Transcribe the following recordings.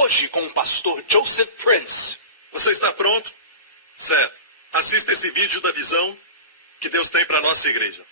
Hoje com o pastor Joseph Prince. Você está pronto? Certo. Assista esse vídeo da visão que Deus tem para a nossa igreja.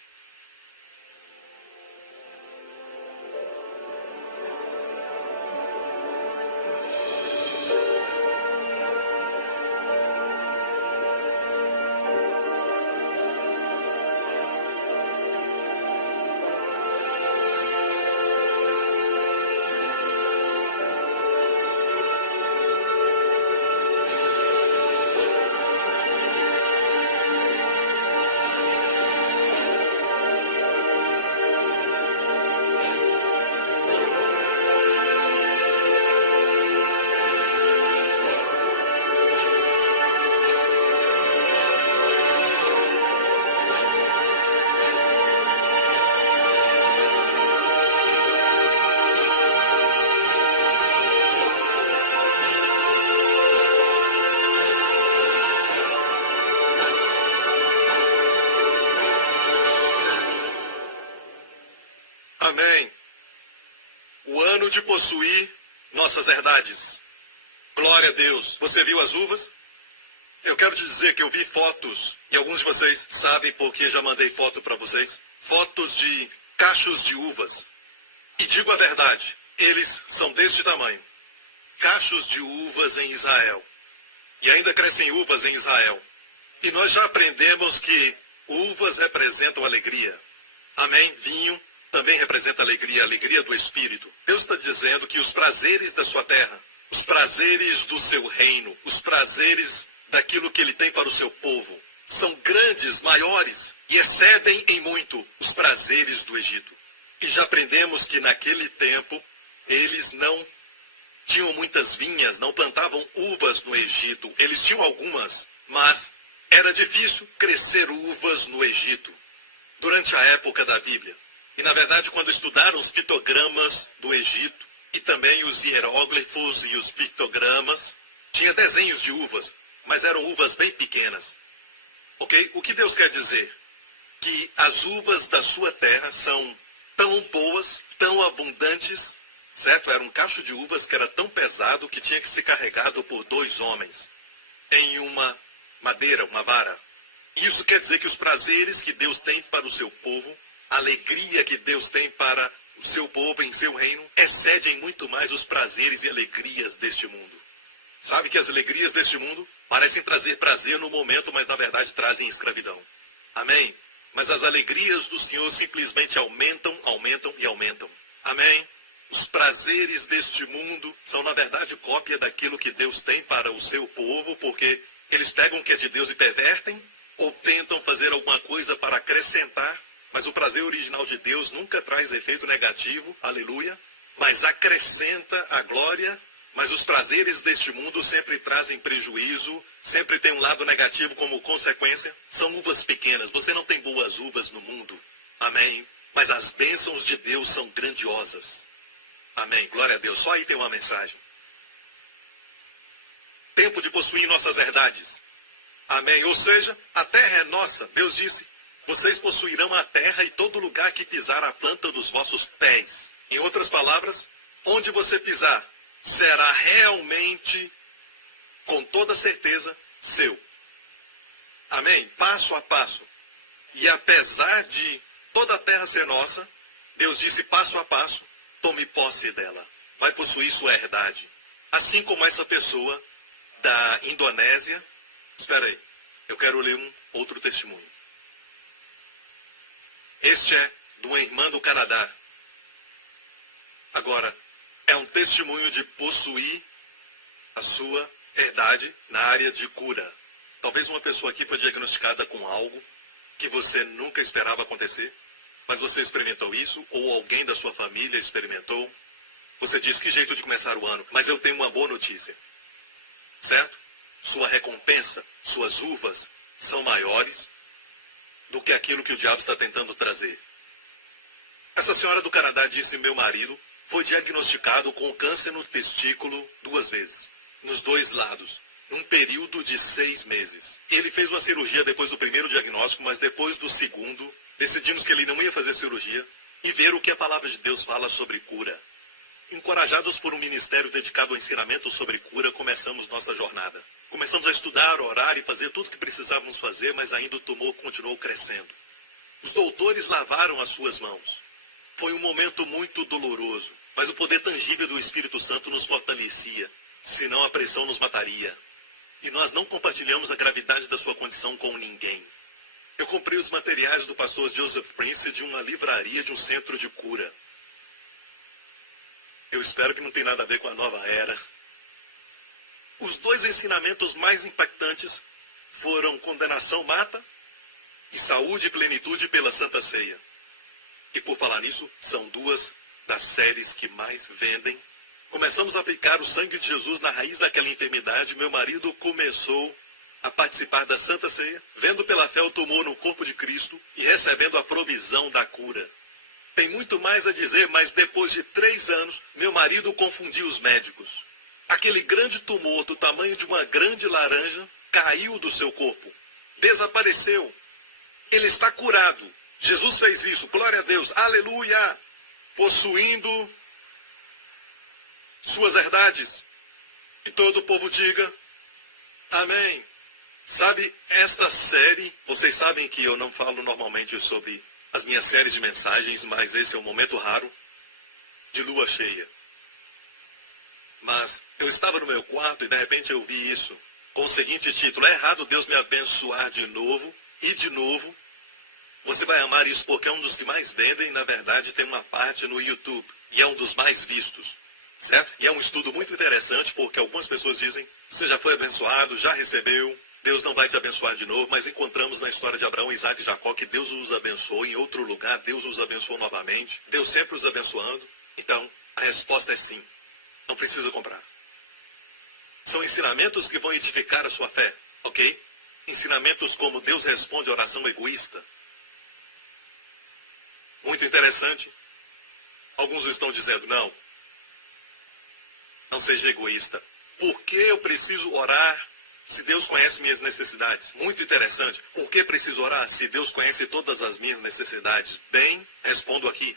Amém. O ano de possuir nossas herdades. Glória a Deus. Você viu as uvas? Eu quero te dizer que eu vi fotos, e alguns de vocês sabem porque já mandei foto para vocês. Fotos de cachos de uvas. E digo a verdade, eles são deste tamanho. Cachos de uvas em Israel. E ainda crescem uvas em Israel. E nós já aprendemos que uvas representam alegria. Amém? Vinho também representa alegria, a alegria do Espírito. Deus está dizendo que os prazeres da sua terra, os prazeres do seu reino, os prazeres daquilo que Ele tem para o seu povo, são grandes, maiores e excedem em muito os prazeres do Egito. E já aprendemos que naquele tempo eles não tinham muitas vinhas, não plantavam uvas no Egito. Eles tinham algumas, mas era difícil crescer uvas no Egito durante a época da Bíblia. E, na verdade, quando estudaram os pictogramas do Egito, e também os hieróglifos e os pictogramas, tinha desenhos de uvas, mas eram uvas bem pequenas. Ok? O que Deus quer dizer? Que as uvas da sua terra são tão boas, tão abundantes, certo? Era um cacho de uvas que era tão pesado que tinha que ser carregado por 2 homens em uma madeira, uma vara. Isso quer dizer que os prazeres que Deus tem para o seu povo, a alegria que Deus tem para o seu povo em seu reino, excedem muito mais os prazeres e alegrias deste mundo. Sabe que as alegrias deste mundo parecem trazer prazer no momento, mas na verdade trazem escravidão. Amém? Mas as alegrias do Senhor simplesmente aumentam, aumentam e aumentam. Amém? Os prazeres deste mundo são na verdade cópia daquilo que Deus tem para o seu povo, porque eles pegam o que é de Deus e pervertem, ou tentam fazer alguma coisa para acrescentar. Mas o prazer original de Deus nunca traz efeito negativo, aleluia, mas acrescenta a glória. Mas os prazeres deste mundo sempre trazem prejuízo, sempre tem um lado negativo como consequência. São uvas pequenas, você não tem boas uvas no mundo, amém? Mas as bênçãos de Deus são grandiosas, amém? Glória a Deus, só aí tem uma mensagem. Tempo de possuir nossas herdades, amém? Ou seja, a terra é nossa, Deus disse. Vocês possuirão a terra e todo lugar que pisar a planta dos vossos pés. Em outras palavras, onde você pisar, será realmente, com toda certeza, seu. Amém? Passo a passo. E apesar de toda a terra ser nossa, Deus disse passo a passo, tome posse dela. Vai possuir sua herdade. Assim como essa pessoa da Indonésia. Espera aí, eu quero ler um outro testemunho. Este é de uma irmã do Canadá. Agora, é um testemunho de possuir a sua herdade na área de cura. Talvez uma pessoa aqui foi diagnosticada com algo que você nunca esperava acontecer, mas você experimentou isso, ou alguém da sua família experimentou. Você diz, que jeito de começar o ano, mas eu tenho uma boa notícia. Certo? Sua recompensa, suas uvas, são maiores do que aquilo que o diabo está tentando trazer. Essa senhora do Canadá disse, meu marido foi diagnosticado com câncer no testículo 2 vezes, nos 2 lados, num período de 6 meses. Ele fez uma cirurgia depois do primeiro diagnóstico, mas depois do segundo, decidimos que ele não ia fazer cirurgia e ver o que a palavra de Deus fala sobre cura. Encorajados por um ministério dedicado ao ensinamento sobre cura, começamos nossa jornada. Começamos a estudar, orar e fazer tudo o que precisávamos fazer, mas ainda o tumor continuou crescendo. Os doutores lavaram as suas mãos. Foi um momento muito doloroso, mas o poder tangível do Espírito Santo nos fortalecia, senão a pressão nos mataria. E nós não compartilhamos a gravidade da sua condição com ninguém. Eu comprei os materiais do pastor Joseph Prince de uma livraria de um centro de cura. Eu espero que não tenha nada a ver com a nova era. Os dois ensinamentos mais impactantes foram condenação mata e saúde e plenitude pela Santa Ceia. E por falar nisso, são duas das séries que mais vendem. Começamos a aplicar o sangue de Jesus na raiz daquela enfermidade. Meu marido começou a participar da Santa Ceia, vendo pela fé o tumor no corpo de Cristo e recebendo a provisão da cura. Tem muito mais a dizer, mas depois de 3 anos, meu marido confundiu os médicos. Aquele grande tumor do tamanho de uma grande laranja caiu do seu corpo. Desapareceu. Ele está curado. Jesus fez isso. Glória a Deus. Aleluia. Possuindo suas verdades. E todo o povo diga amém. Sabe, esta série, vocês sabem que eu não falo normalmente sobre as minhas séries de mensagens, mas esse é um momento raro de lua cheia. Mas eu estava no meu quarto e de repente eu vi isso com o seguinte título: é errado Deus me abençoar de novo e de novo. Você vai amar isso porque é um dos que mais vendem. Na verdade tem uma parte no YouTube e é um dos mais vistos, certo? E é um estudo muito interessante porque algumas pessoas dizem: você já foi abençoado, já recebeu, Deus não vai te abençoar de novo. Mas encontramos na história de Abraão, Isaac e Jacó que Deus os abençoou. Em outro lugar Deus os abençoou novamente. Deus sempre os abençoando. Então a resposta é sim. Não precisa comprar. São ensinamentos que vão edificar a sua fé, ok? Ensinamentos como Deus responde a oração egoísta. Muito interessante. Alguns estão dizendo, não seja egoísta. Por que eu preciso orar se Deus conhece minhas necessidades? Muito interessante. Por que preciso orar se Deus conhece todas as minhas necessidades? Bem, respondo aqui.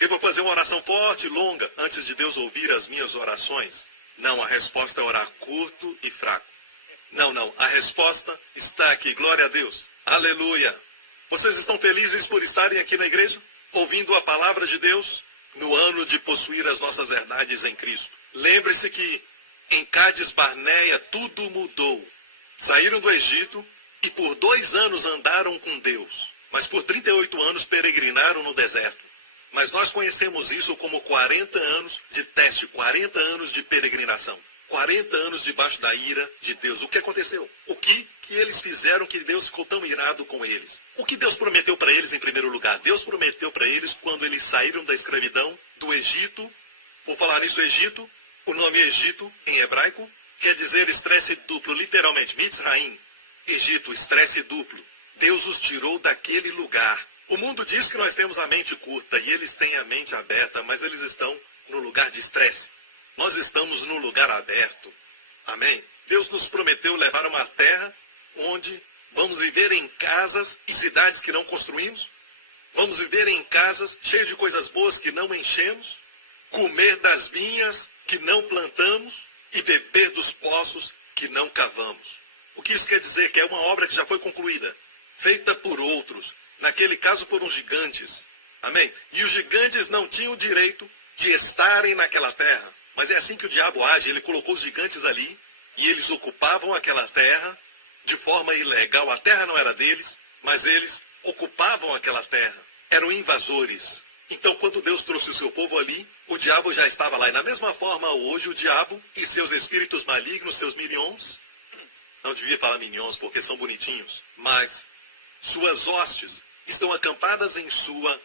Eu vou fazer uma oração forte e longa antes de Deus ouvir as minhas orações? Não, a resposta é orar curto e fraco. Não, a resposta está aqui. Glória a Deus. Aleluia. Vocês estão felizes por estarem aqui na igreja? Ouvindo a palavra de Deus? No ano de possuir as nossas verdades em Cristo. Lembre-se que em Cádiz Barneia tudo mudou. Saíram do Egito e por 2 anos andaram com Deus. Mas por 38 anos peregrinaram no deserto. Mas nós conhecemos isso como 40 anos de teste, 40 anos de peregrinação. 40 anos debaixo da ira de Deus. O que aconteceu? O que eles fizeram que Deus ficou tão irado com eles? O que Deus prometeu para eles em primeiro lugar? Deus prometeu para eles quando eles saíram da escravidão do Egito. Por falar nisso, Egito, o nome Egito em hebraico quer dizer estresse duplo, literalmente, Mitzraim. Egito, estresse duplo. Deus os tirou daquele lugar. O mundo diz que nós temos a mente curta e eles têm a mente aberta, mas eles estão no lugar de estresse. Nós estamos no lugar aberto. Amém? Deus nos prometeu levar uma terra onde vamos viver em casas e cidades que não construímos. Vamos viver em casas cheias de coisas boas que não enchemos. Comer das vinhas que não plantamos e beber dos poços que não cavamos. O que isso quer dizer? Que é uma obra que já foi concluída, feita por outros. Naquele caso foram gigantes. Amém? E os gigantes não tinham o direito de estarem naquela terra. Mas é assim que o diabo age. Ele colocou os gigantes ali e eles ocupavam aquela terra de forma ilegal. A terra não era deles, mas eles ocupavam aquela terra. Eram invasores. Então, quando Deus trouxe o seu povo ali, o diabo já estava lá. E da mesma forma, hoje, o diabo e seus espíritos malignos, seus minions, não devia falar minions porque são bonitinhos, mas suas hostes estão acampadas em sua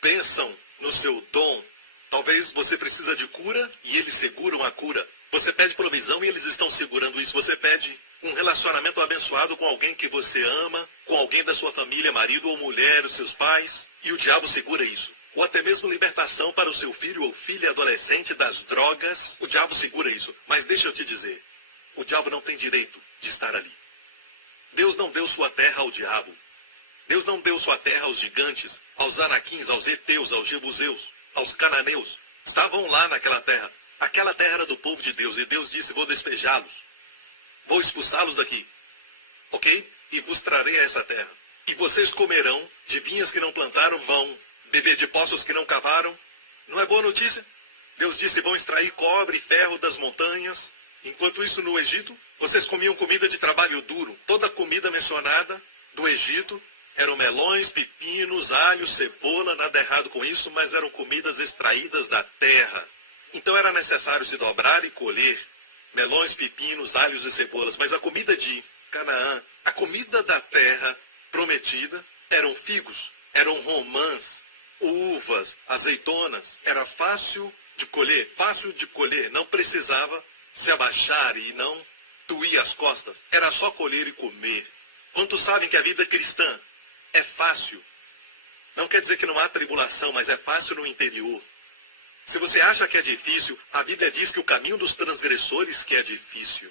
bênção, no seu dom. Talvez você precisa de cura e eles seguram a cura. Você pede provisão e eles estão segurando isso. Você pede um relacionamento abençoado com alguém que você ama, com alguém da sua família, marido ou mulher, os seus pais, e o diabo segura isso. Ou até mesmo libertação para o seu filho ou filha adolescente das drogas, o diabo segura isso. Mas deixa eu te dizer, o diabo não tem direito de estar ali. Deus não deu sua terra ao diabo. Deus não deu sua terra aos gigantes, aos anaquins, aos heteus, aos jebuseus, aos cananeus. estavam lá naquela terra. Aquela terra era do povo de Deus. E Deus disse, vou despejá-los. Vou expulsá-los daqui. Ok? E vos trarei a essa terra. E vocês comerão de vinhas que não plantaram, vão beber de poços que não cavaram. Não é boa notícia? Deus disse, vão extrair cobre e ferro das montanhas. Enquanto isso, no Egito, vocês comiam comida de trabalho duro. Toda a comida mencionada do Egito eram melões, pepinos, alho, cebola, nada errado com isso, mas eram comidas extraídas da terra. Então era necessário se dobrar e colher melões, pepinos, alhos e cebolas. Mas a comida de Canaã, a comida da terra prometida, eram figos, eram romãs, uvas, azeitonas. Era fácil de colher, não precisava se abaixar e não doía as costas. Era só colher e comer. Quantos sabem que a vida cristã é fácil? Não quer dizer que não há tribulação, mas é fácil no interior. Se você acha que é difícil, a Bíblia diz que o caminho dos transgressores que é difícil.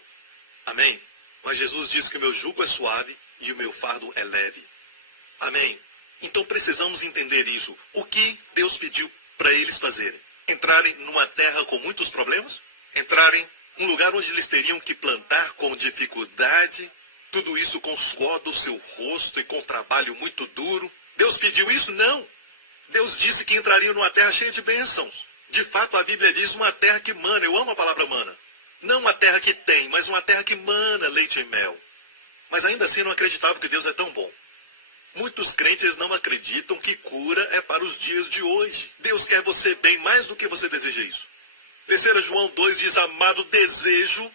Amém? Mas Jesus diz que o meu jugo é suave e o meu fardo é leve. Amém? Então precisamos entender isso. O que Deus pediu para eles fazerem? Entrarem numa terra com muitos problemas? Entrarem num lugar onde eles teriam que plantar com dificuldade? Tudo isso com o suor do seu rosto e com trabalho muito duro? Deus pediu isso? Não. Deus disse que entrariam numa terra cheia de bênçãos. De fato, a Bíblia diz uma terra que mana. Eu amo a palavra mana. Não uma terra que tem, mas uma terra que mana leite e mel. Mas ainda assim não acreditavam que Deus é tão bom. Muitos crentes não acreditam que cura é para os dias de hoje. Deus quer você bem mais do que você deseja isso. 3 João 2 diz, amado, desejo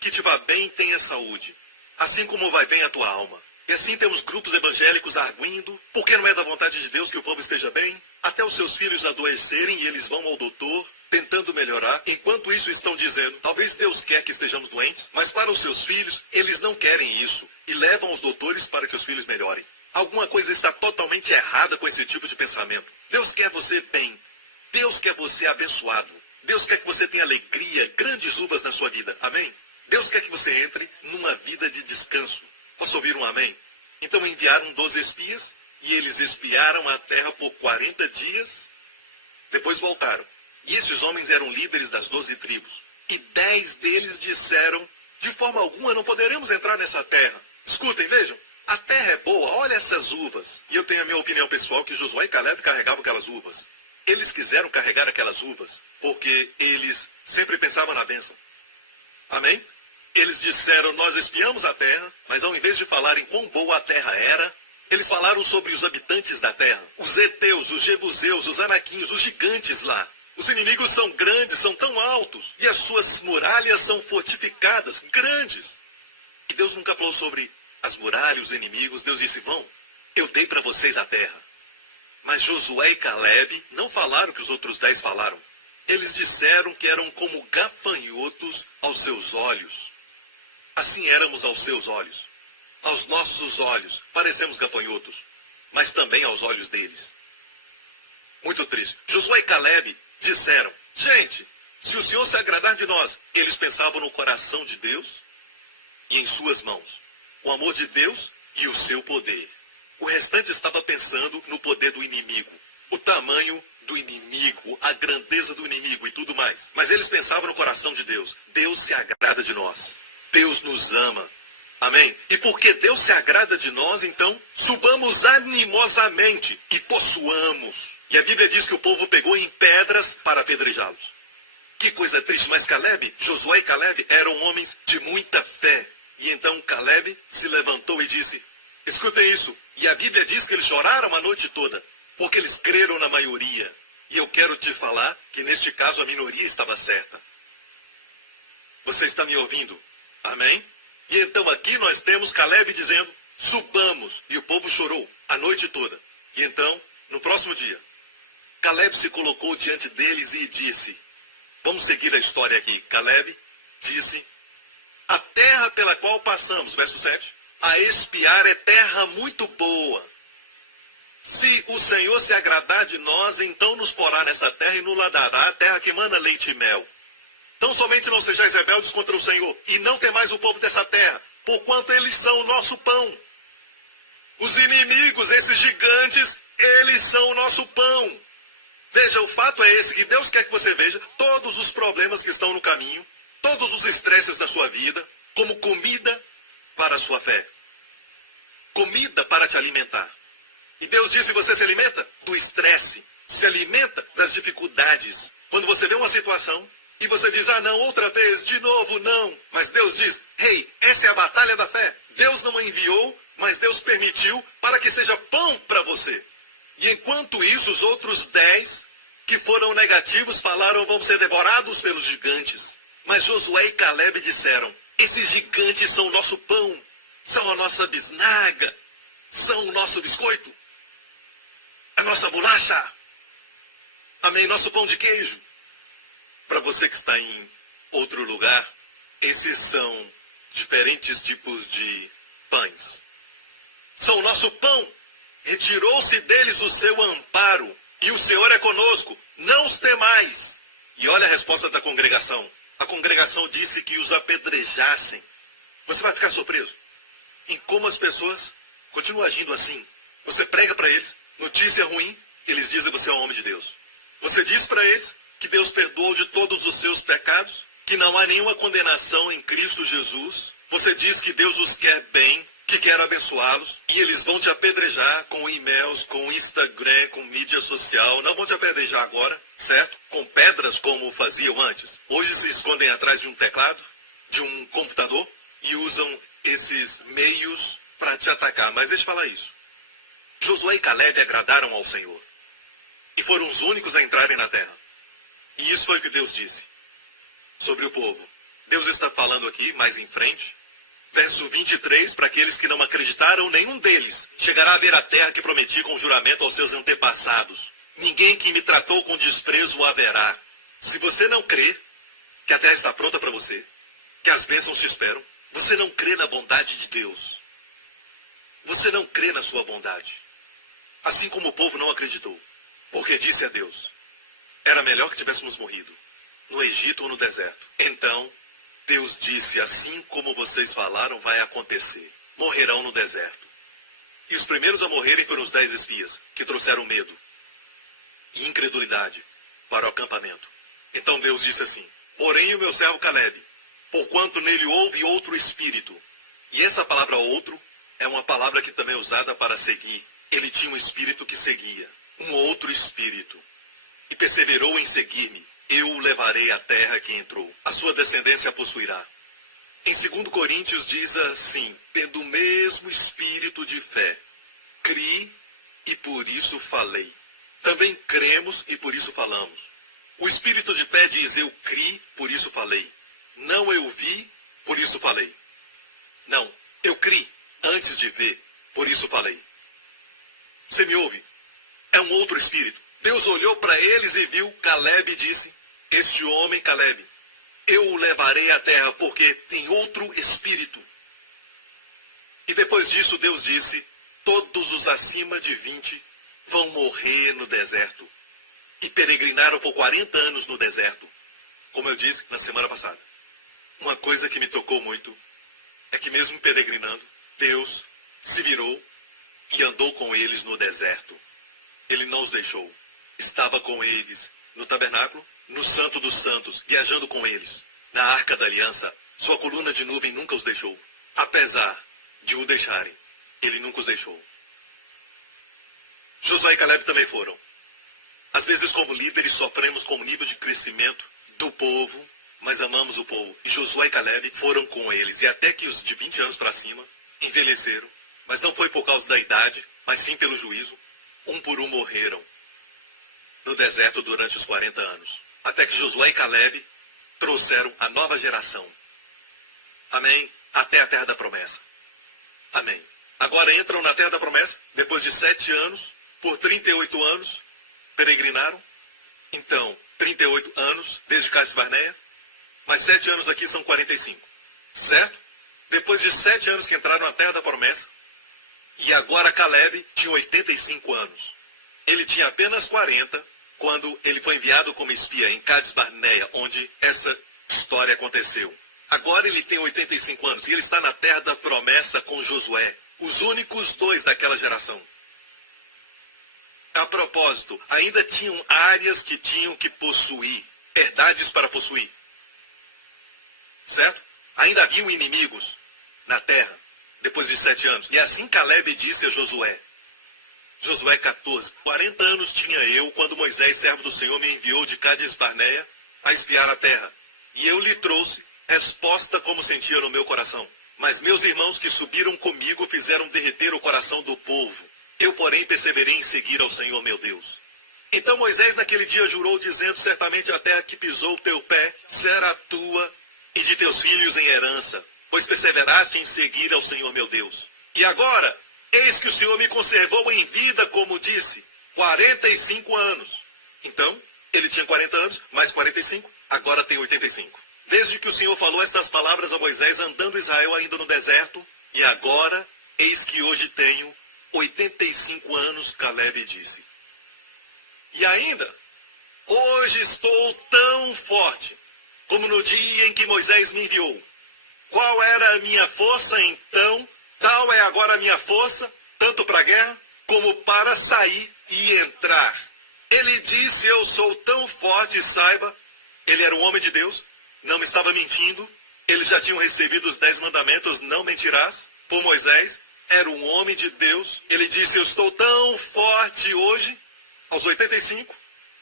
que te vá bem e tenha saúde, assim como vai bem a tua alma. E assim temos grupos evangélicos arguindo, porque não é da vontade de Deus que o povo esteja bem, até os seus filhos adoecerem e eles vão ao doutor, tentando melhorar. Enquanto isso estão dizendo, talvez Deus quer que estejamos doentes, mas para os seus filhos, eles não querem isso, e levam os doutores para que os filhos melhorem. Alguma coisa está totalmente errada com esse tipo de pensamento. Deus quer você bem, Deus quer você abençoado, Deus quer que você tenha alegria, grandes uvas na sua vida, amém? Deus quer que você entre numa vida de descanso. Posso ouvir um amém? Então enviaram 12 espias, e eles espiaram a terra por 40 dias, depois voltaram. E esses homens eram líderes das 12 tribos. E 10 deles disseram, de forma alguma não poderemos entrar nessa terra. Escutem, vejam, a terra é boa, olha essas uvas. E eu tenho a minha opinião pessoal que Josué e Caleb carregavam aquelas uvas. Eles quiseram carregar aquelas uvas, porque eles sempre pensavam na bênção. Amém? Eles disseram, nós espiamos a terra, mas ao invés de falarem quão boa a terra era, eles falaram sobre os habitantes da terra. Os heteus, os jebuseus, os anaquinhos, os gigantes lá. Os inimigos são grandes, são tão altos, e as suas muralhas são fortificadas, grandes. E Deus nunca falou sobre as muralhas, os inimigos. Deus disse, vão, eu dei para vocês a terra. Mas Josué e Caleb não falaram o que os outros 10 falaram. Eles disseram que eram como gafanhotos aos seus olhos. Assim éramos aos seus olhos. Aos nossos olhos, parecemos gafanhotos, mas também aos olhos deles. Muito triste. Josué e Caleb disseram, gente, se o Senhor se agradar de nós, eles pensavam no coração de Deus e em suas mãos. O amor de Deus e o seu poder. O restante estava pensando no poder do inimigo, o tamanho do inimigo, a grandeza do inimigo e tudo mais. Mas eles pensavam no coração de Deus. Deus se agrada de nós. Deus nos ama. Amém? E porque Deus se agrada de nós, então, subamos animosamente e possuamos. E a Bíblia diz que o povo pegou em pedras para apedrejá-los. Que coisa triste, mas Caleb, Josué e Caleb eram homens de muita fé. E então Caleb se levantou e disse, escutem isso. E a Bíblia diz que eles choraram a noite toda, porque eles creram na maioria. E eu quero te falar que neste caso a minoria estava certa. Você está me ouvindo? Amém? E então aqui nós temos Caleb dizendo, subamos. E o povo chorou a noite toda. E então, no próximo dia, Caleb se colocou diante deles e disse, vamos seguir a história aqui. Caleb disse, a terra pela qual passamos, verso 7, a espiar é terra muito boa. Se o Senhor se agradar de nós, então nos porá nessa terra e nos dará a terra que emana leite e mel. Tão somente não sejais rebeldes contra o Senhor, e não temais o povo dessa terra, porquanto eles são o nosso pão. Os inimigos, esses gigantes, eles são o nosso pão. Veja, o fato é esse, que Deus quer que você veja todos os problemas que estão no caminho, todos os estresses da sua vida, como comida para a sua fé. Comida para te alimentar. E Deus disse, você se alimenta do estresse, se alimenta das dificuldades. Quando você vê uma situação e você diz, ah não, outra vez, de novo, não. Mas Deus diz, hey, essa é a batalha da fé. Deus não a enviou, mas Deus permitiu para que seja pão para você. E enquanto isso, os outros 10 que foram negativos falaram, vamos ser devorados pelos gigantes. Mas Josué e Caleb disseram, esses gigantes são o nosso pão, são a nossa bisnaga, são o nosso biscoito, a nossa bolacha, amém, nosso pão de queijo. Para você que está em outro lugar, esses são diferentes tipos de pães. São o nosso pão. Retirou-se deles o seu amparo, e o Senhor é conosco, não os temais. E olha a resposta da congregação. A congregação disse que os apedrejassem. Você vai ficar surpreso em como as pessoas continuam agindo assim. Você prega para eles notícia ruim, eles dizem que você é um homem de Deus. Você diz para eles que Deus perdoou de todos os seus pecados, que não há nenhuma condenação em Cristo Jesus. Você diz que Deus os quer bem, que quer abençoá-los, e eles vão te apedrejar com e-mails, com Instagram, com mídia social. Não vão te apedrejar agora, certo? Com pedras como faziam antes. Hoje se escondem atrás de um teclado, de um computador, e usam esses meios para te atacar. Mas deixa eu falar isso. Josué e Caleb agradaram ao Senhor, e foram os únicos a entrarem na terra. E isso foi o que Deus disse sobre o povo. Deus está falando aqui, mais em frente, verso 23, para aqueles que não acreditaram, nenhum deles chegará a ver a terra que prometi com juramento aos seus antepassados. Ninguém que me tratou com desprezo o haverá. Se você não crê que a terra está pronta para você, que as bênçãos te esperam, você não crê na bondade de Deus. Você não crê na sua bondade. Assim como o povo não acreditou, porque disse a Deus, era melhor que tivéssemos morrido, no Egito ou no deserto. Então, Deus disse, assim como vocês falaram, vai acontecer. Morrerão no deserto. E os primeiros a morrerem foram os 10 espias, que trouxeram medo e incredulidade para o acampamento. Então Deus disse assim, porém o meu servo Caleb, porquanto nele houve outro espírito. E essa palavra outro é uma palavra que também é usada para seguir. Ele tinha um espírito que seguia, um outro espírito. E perseverou em seguir-me. Eu o levarei à terra que entrou. A sua descendência a possuirá. Em 2 Coríntios diz assim, tendo o mesmo espírito de fé, criei e por isso falei. Também cremos e por isso falamos. O espírito de fé diz, eu criei, por isso falei. Não eu vi, por isso falei. Não, eu criei antes de ver, por isso falei. Você me ouve? É um outro espírito. Deus olhou para eles e viu Caleb e disse, este homem, Caleb, eu o levarei à terra porque tem outro espírito. E depois disso Deus disse, todos os acima de 20 vão morrer no deserto. E peregrinaram por 40 anos no deserto. Como eu disse na semana passada. Uma coisa que me tocou muito é que mesmo peregrinando, Deus se virou e andou com eles no deserto. Ele não os deixou. Estava com eles no tabernáculo, no Santo dos Santos, viajando com eles. Na Arca da Aliança, sua coluna de nuvem nunca os deixou. Apesar de o deixarem, ele nunca os deixou. Josué e Caleb também foram. Às vezes, como líderes, sofremos com o nível de crescimento do povo, mas amamos o povo. E Josué e Caleb foram com eles. E até que os de 20 anos para cima envelheceram. Mas não foi por causa da idade, mas sim pelo juízo. Um por um morreram no deserto durante os 40 anos. Até que Josué e Caleb trouxeram a nova geração. Amém? Até a terra da promessa. Amém. Agora entram na terra da promessa, depois de 7 anos, por 38 anos, peregrinaram. Então, 38 anos, desde Cádiz Barneia, mais 7 anos aqui são 45. Certo? Depois de 7 anos que entraram na terra da promessa, e agora Caleb tinha 85 anos. Ele tinha apenas 40 quando ele foi enviado como espia em Cádiz Barneia, onde essa história aconteceu. Agora ele tem 85 anos e ele está na terra da promessa com Josué, os únicos 2 daquela geração. A propósito, ainda tinham áreas que tinham que possuir, herdades para possuir. Certo? Ainda haviam inimigos na terra, depois de 7 anos. E assim Caleb disse a Josué. Josué 14. 40 anos tinha eu quando Moisés, servo do Senhor, me enviou de Cades-Barneia a espiar a terra. E eu lhe trouxe resposta como sentia no meu coração. Mas meus irmãos que subiram comigo fizeram derreter o coração do povo. Eu, porém, perseverei em seguir ao Senhor meu Deus. Então Moisés naquele dia jurou, dizendo, certamente a terra que pisou o teu pé será tua e de teus filhos em herança, pois perseveraste em seguir ao Senhor meu Deus. E agora, eis que o Senhor me conservou em vida, como disse, 45 anos. Então, ele tinha 40 anos, mais 45, agora tem 85. Desde que o Senhor falou estas palavras a Moisés, andando Israel ainda no deserto, e agora, eis que hoje tenho 85 anos, Caleb disse. E ainda, hoje estou tão forte, como no dia em que Moisés me enviou. Qual era a minha força então? Tal é agora a minha força, tanto para a guerra, como para sair e entrar. Ele disse, eu sou tão forte, saiba, ele era um homem de Deus, não me estava mentindo, eles já tinham recebido os 10 mandamentos, não mentirás, por Moisés, era um homem de Deus. Ele disse, eu estou tão forte hoje, aos 85,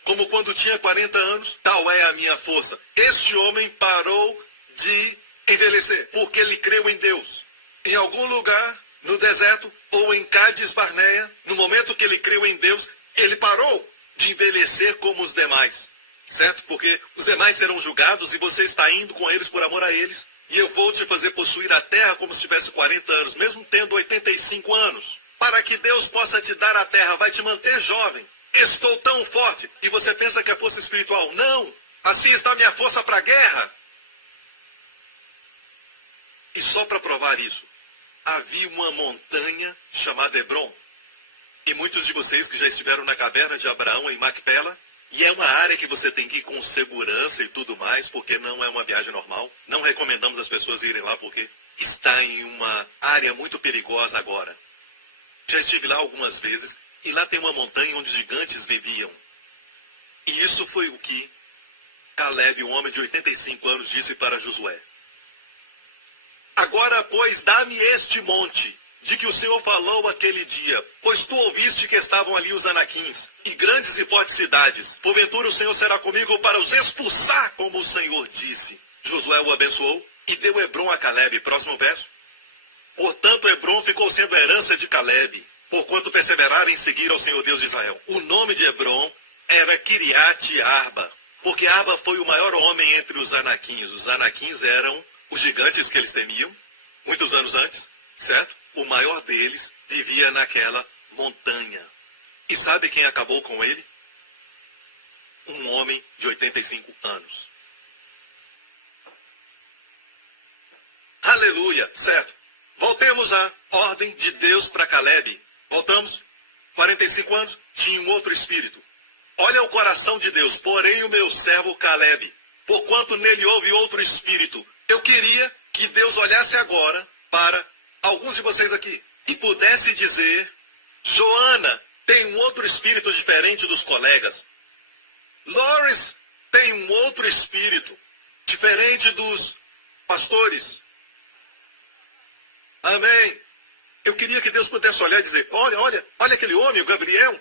como quando tinha 40 anos, tal é a minha força. Este homem parou de envelhecer, porque ele creu em Deus. Em algum lugar, no deserto, ou em Cades-Barneia, no momento que ele creu em Deus, ele parou de envelhecer como os demais. Certo? Porque os demais serão julgados e você está indo com eles por amor a eles. E eu vou te fazer possuir a terra como se tivesse 40 anos, mesmo tendo 85 anos. Para que Deus possa te dar a terra, vai te manter jovem. Estou tão forte. E você pensa que é força espiritual? Não. Assim está a minha força para a guerra. E só para provar isso, havia uma montanha chamada Hebron. E muitos de vocês que já estiveram na caverna de Abraão em Macpela, e é uma área que você tem que ir com segurança e tudo mais, porque não é uma viagem normal. Não recomendamos as pessoas irem lá porque está em uma área muito perigosa agora. Já estive lá algumas vezes, e lá tem uma montanha onde gigantes viviam. E isso foi o que Caleb, um homem de 85 anos, disse para Josué. Agora, pois, dá-me este monte, de que o Senhor falou aquele dia, pois tu ouviste que estavam ali os anaquins, e grandes e fortes cidades. Porventura o Senhor será comigo para os expulsar, como o Senhor disse. Josué o abençoou e deu Hebron a Caleb. Próximo verso. Portanto, Hebron ficou sendo a herança de Caleb, porquanto perseveraram em seguir ao Senhor Deus de Israel. O nome de Hebron era Kiriat Arba, porque Arba foi o maior homem entre os anaquins. Os anaquins eram os gigantes que eles temiam, muitos anos antes, certo? O maior deles vivia naquela montanha. E sabe quem acabou com ele? Um homem de 85 anos. Aleluia, certo? Voltemos à ordem de Deus para Caleb. Voltamos. 45 anos, tinha um outro espírito. Olha o coração de Deus. Porém o meu servo Caleb, porquanto nele houve outro espírito. Eu queria que Deus olhasse agora para alguns de vocês aqui e pudesse dizer, Joana tem um outro espírito diferente dos colegas. Loris tem um outro espírito diferente dos pastores. Amém. Eu queria que Deus pudesse olhar e dizer, olha aquele homem, o Gabriel.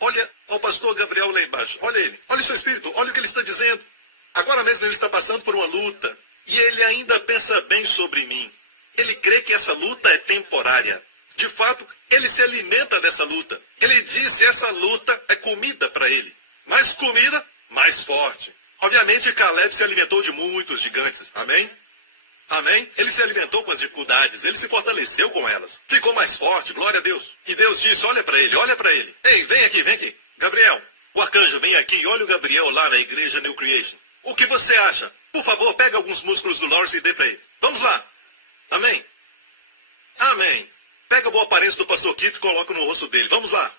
Olha o pastor Gabriel lá embaixo. Olha ele. Olha o seu espírito. Olha o que ele está dizendo. Agora mesmo ele está passando por uma luta. E ele ainda pensa bem sobre mim. Ele crê que essa luta é temporária. De fato, ele se alimenta dessa luta. Ele disse essa luta é comida para ele. Mais comida, mais forte. Obviamente, Caleb se alimentou de muitos gigantes. Amém? Amém? Ele se alimentou com as dificuldades. Ele se fortaleceu com elas. Ficou mais forte, glória a Deus. E Deus disse, olha para ele, olha para ele. Ei, vem aqui. Gabriel, o arcanjo, vem aqui e olha o Gabriel lá na igreja New Creation. O que você acha? Por favor, pega alguns músculos do Lawrence e dê para ele. Vamos lá. Amém? Amém. Pega a boa aparência do pastor Kito e coloca no rosto dele. Vamos lá.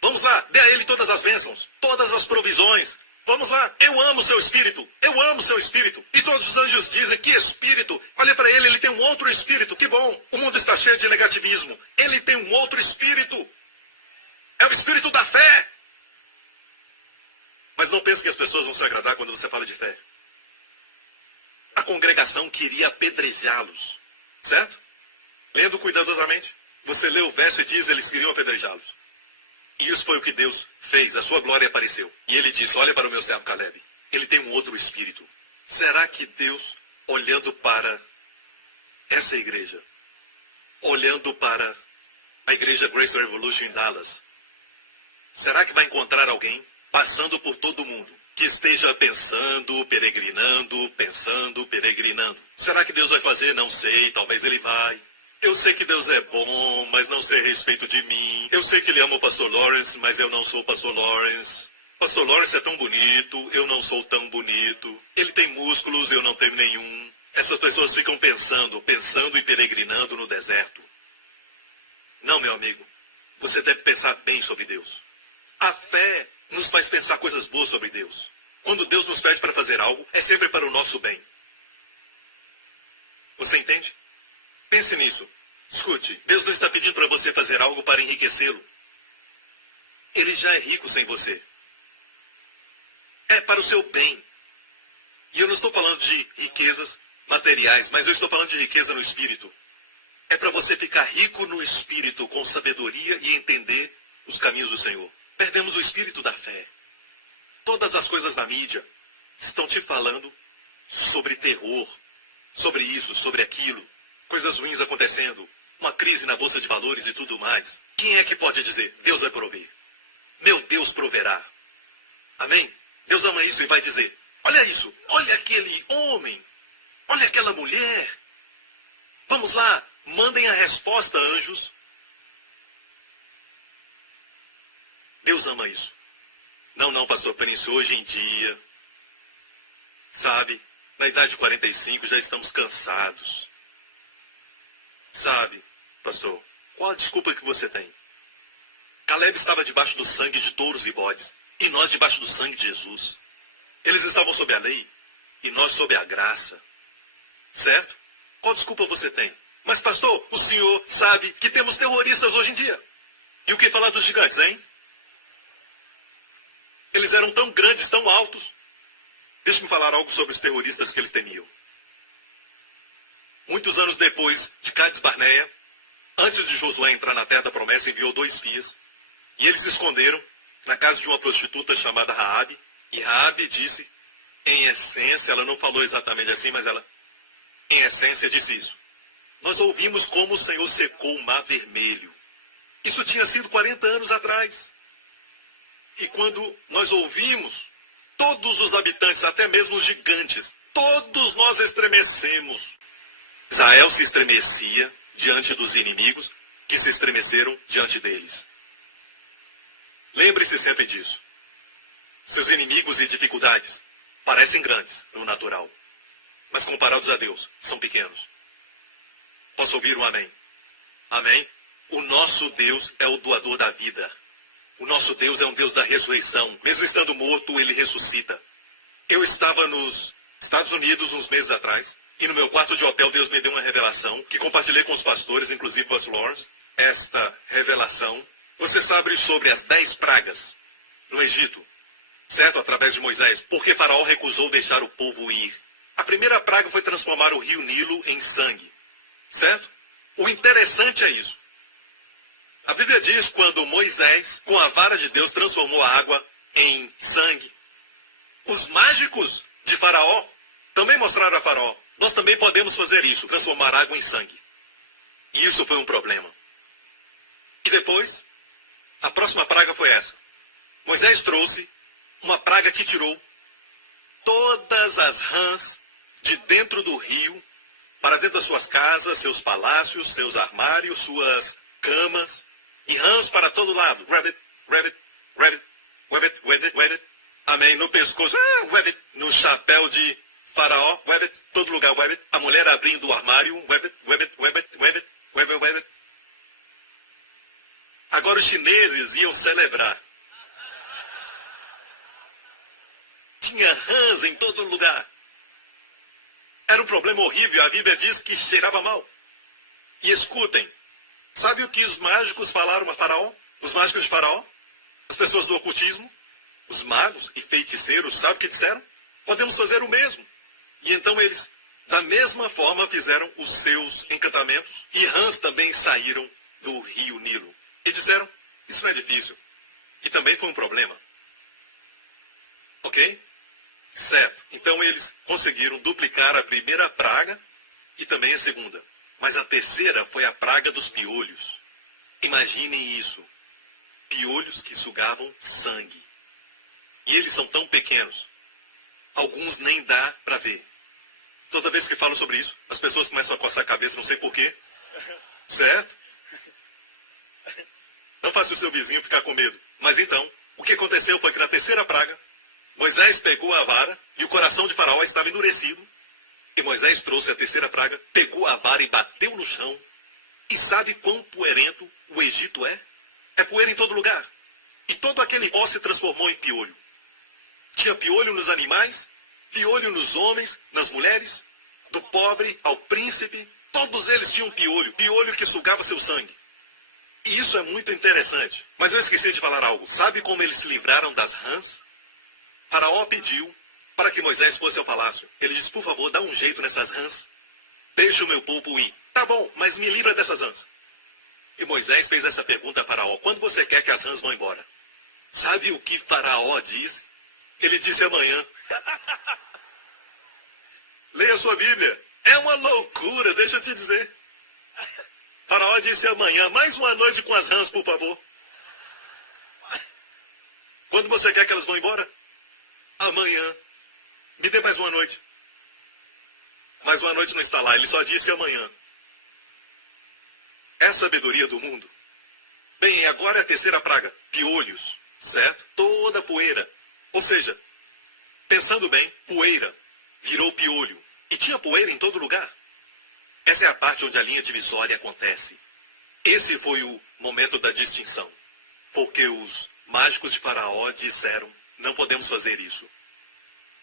Vamos lá. Dê a ele todas as bênçãos. Todas as provisões. Vamos lá. Eu amo seu espírito. Eu amo seu espírito. E todos os anjos dizem, que espírito. Olha para ele, ele tem um outro espírito. Que bom. O mundo está cheio de negativismo. Ele tem um outro espírito. É o espírito da fé. Mas não pense que as pessoas vão se agradar quando você fala de fé. A congregação queria apedrejá-los. Certo? Lendo cuidadosamente. Você lê o verso e diz, eles queriam apedrejá-los. E isso foi o que Deus fez. A sua glória apareceu. E ele disse, olha para o meu servo Caleb. Ele tem um outro espírito. Será que Deus, olhando para essa igreja, olhando para a igreja Grace Revolution em Dallas, será que vai encontrar alguém passando por todo mundo que esteja pensando, peregrinando? Será que Deus vai fazer? Não sei, talvez ele vai. Eu sei que Deus é bom, mas não sei a respeito de mim. Eu sei que ele ama o pastor Lawrence, mas eu não sou o pastor Lawrence. Pastor Lawrence é tão bonito, eu não sou tão bonito. Ele tem músculos, eu não tenho nenhum. Essas pessoas ficam pensando e peregrinando no deserto. Não, meu amigo. Você deve pensar bem sobre Deus. A fé nos faz pensar coisas boas sobre Deus. Quando Deus nos pede para fazer algo, é sempre para o nosso bem. Você entende? Pense nisso. Escute, Deus não está pedindo para você fazer algo para enriquecê-lo. Ele já é rico sem você. É para o seu bem. E eu não estou falando de riquezas materiais, mas eu estou falando de riqueza no espírito. É para você ficar rico no espírito, com sabedoria e entender os caminhos do Senhor. Perdemos o espírito da fé. Todas as coisas na mídia estão te falando sobre terror, sobre isso, sobre aquilo, coisas ruins acontecendo, uma crise na bolsa de valores e tudo mais. Quem é que pode dizer, Deus vai prover? Meu Deus proverá. Amém? Deus ama isso e vai dizer, olha isso, olha aquele homem, olha aquela mulher. Vamos lá, mandem a resposta, anjos. Deus ama isso. Não, pastor Prince, hoje em dia, sabe, na idade de 45 já estamos cansados. Sabe, pastor, qual a desculpa que você tem? Caleb estava debaixo do sangue de touros e bodes, e nós debaixo do sangue de Jesus. Eles estavam sob a lei, e nós sob a graça. Certo? Qual desculpa você tem? Mas, pastor, o senhor sabe que temos terroristas hoje em dia. E o que falar dos gigantes, hein? Eles eram tão grandes, tão altos. Deixe-me falar algo sobre os terroristas que eles temiam. Muitos anos depois de Cades Barneia, antes de Josué entrar na terra da promessa, enviou 2 espias. E eles se esconderam na casa de uma prostituta chamada Raabe. E Raabe disse, em essência, ela não falou exatamente assim, mas ela, em essência, disse isso. Nós ouvimos como o Senhor secou o Mar Vermelho. Isso tinha sido 40 anos atrás. E quando nós ouvimos, todos os habitantes, até mesmo os gigantes, todos nós estremecemos. Israel se estremecia diante dos inimigos que se estremeceram diante deles. Lembre-se sempre disso. Seus inimigos e dificuldades parecem grandes no natural, mas comparados a Deus, são pequenos. Posso ouvir um amém? Amém? O nosso Deus é o doador da vida. O nosso Deus é um Deus da ressurreição. Mesmo estando morto, ele ressuscita. Eu estava nos Estados Unidos uns meses atrás, e no meu quarto de hotel Deus me deu uma revelação, que compartilhei com os pastores, inclusive o pastor Lawrence. Esta revelação, você sabe sobre as 10 pragas no Egito, certo? Através de Moisés, porque Faraó recusou deixar o povo ir. A primeira praga foi transformar o rio Nilo em sangue, certo? O interessante é isso. A Bíblia diz quando Moisés, com a vara de Deus, transformou a água em sangue. Os mágicos de Faraó também mostraram a Faraó. Nós também podemos fazer isso, transformar água em sangue. E isso foi um problema. E depois, a próxima praga foi essa. Moisés trouxe uma praga que tirou todas as rãs de dentro do rio para dentro das suas casas, seus palácios, seus armários, suas camas. E rãs para todo lado. Rabbit, rabbit, rabbit, rabbit, rabbit, rabbit. Amém. No pescoço, rabbit. No chapéu de Faraó, rabbit. Todo lugar, rabbit. A mulher abrindo o armário, rabbit, rabbit, rabbit, rabbit, rabbit, rabbit. Agora os chineses iam celebrar. Tinha rãs em todo lugar. Era um problema horrível. A Bíblia diz que cheirava mal. E escutem. Sabe o que os mágicos falaram a Faraó? Os mágicos de Faraó, as pessoas do ocultismo, os magos e feiticeiros, sabe o que disseram? Podemos fazer o mesmo. E então eles, da mesma forma, fizeram os seus encantamentos. E rãs também saíram do rio Nilo. E disseram, isso não é difícil. E também foi um problema. Ok? Certo. Então eles conseguiram duplicar a primeira praga e também a segunda. Mas a terceira foi a praga dos piolhos. Imaginem isso. Piolhos que sugavam sangue. E eles são tão pequenos. Alguns nem dá para ver. Toda vez que falo sobre isso, as pessoas começam a coçar a cabeça, não sei porquê. Certo? Não faça o seu vizinho ficar com medo. Mas então, o que aconteceu foi que na terceira praga, Moisés pegou a vara e o coração de Faraó estava endurecido. E Moisés trouxe a terceira praga, pegou a vara e bateu no chão. E sabe quão poeirento o Egito é? É poeira em todo lugar. E todo aquele pó se transformou em piolho. Tinha piolho nos animais, piolho nos homens, nas mulheres, do pobre ao príncipe. Todos eles tinham piolho, piolho que sugava seu sangue. E isso é muito interessante. Mas eu esqueci de falar algo. Sabe como eles se livraram das rãs? Faraó pediu para que Moisés fosse ao palácio. Ele disse, por favor, dá um jeito nessas rãs. Deixa o meu povo ir. Tá bom, mas me livra dessas rãs. E Moisés fez essa pergunta a Faraó. Quando você quer que as rãs vão embora? Sabe o que Faraó disse? Ele disse amanhã. Leia sua Bíblia. É uma loucura, deixa eu te dizer. Faraó disse amanhã, mais uma noite com as rãs, por favor. Quando você quer que elas vão embora? Amanhã. Me dê mais uma noite. Mais uma noite não está lá, ele só disse amanhã. É a sabedoria do mundo. Bem, agora é a terceira praga. Piolhos, certo? Toda poeira. Ou seja, pensando bem, poeira virou piolho. E tinha poeira em todo lugar. Essa é a parte onde a linha divisória acontece. Esse foi o momento da distinção. Porque os mágicos de Faraó disseram, não podemos fazer isso.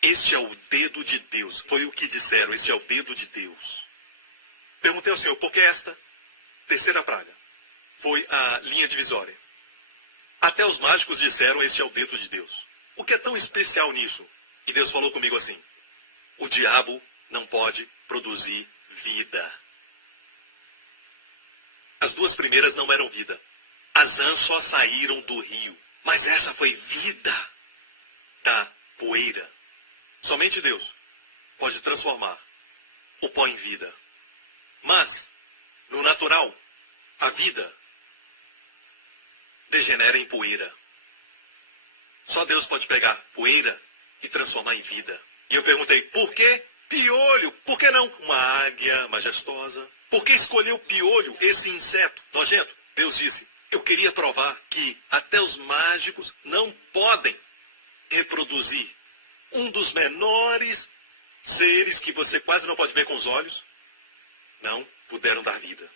Este é o dedo de Deus. Foi o que disseram, este é o dedo de Deus. Perguntei ao Senhor, por que esta terceira praga foi a linha divisória? Até os mágicos disseram, este é o dedo de Deus. O que é tão especial nisso? E Deus falou comigo assim, o diabo não pode produzir vida. As duas primeiras não eram vida. As rãs só saíram do rio. Mas essa foi vida da poeira. Somente Deus pode transformar o pó em vida. Mas, no natural, a vida degenera em poeira. Só Deus pode pegar poeira e transformar em vida. E eu perguntei, por que piolho? Por que não uma águia majestosa? Por que escolheu piolho, esse inseto nojento? Deus disse, eu queria provar que até os mágicos não podem reproduzir um dos menores seres que você quase não pode ver com os olhos. Não puderam dar vida.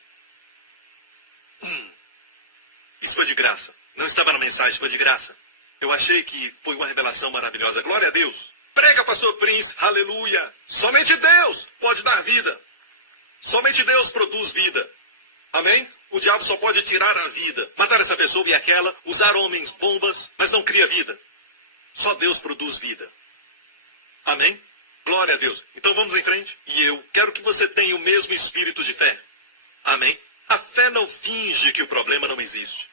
Isso foi de graça. Não estava na mensagem, foi de graça. Eu achei que foi uma revelação maravilhosa. Glória a Deus. Prega, pastor Prince. Aleluia. Somente Deus pode dar vida. Somente Deus produz vida. Amém? O diabo só pode tirar a vida. Matar essa pessoa e aquela. Usar homens bombas. Mas não cria vida. Só Deus produz vida. Amém? Glória a Deus. Então vamos em frente. E eu quero que você tenha o mesmo espírito de fé. Amém? A fé não finge que o problema não existe.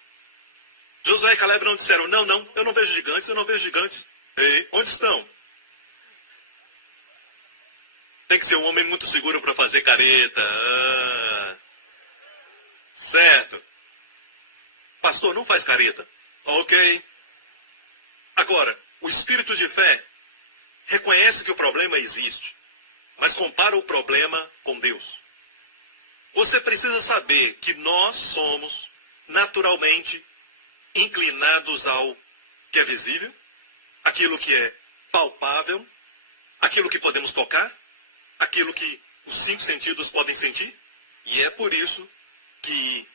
Josué e Caleb não disseram, não, eu não vejo gigantes, eu não vejo gigantes. Ei, onde estão? Tem que ser um homem muito seguro para fazer careta. Certo. Pastor, não faz careta. Ok. Agora, o espírito de fé reconhece que o problema existe, mas compara o problema com Deus. Você precisa saber que nós somos naturalmente inclinados ao que é visível, aquilo que é palpável, aquilo que podemos tocar, aquilo que os 5 sentidos podem sentir. E é por isso que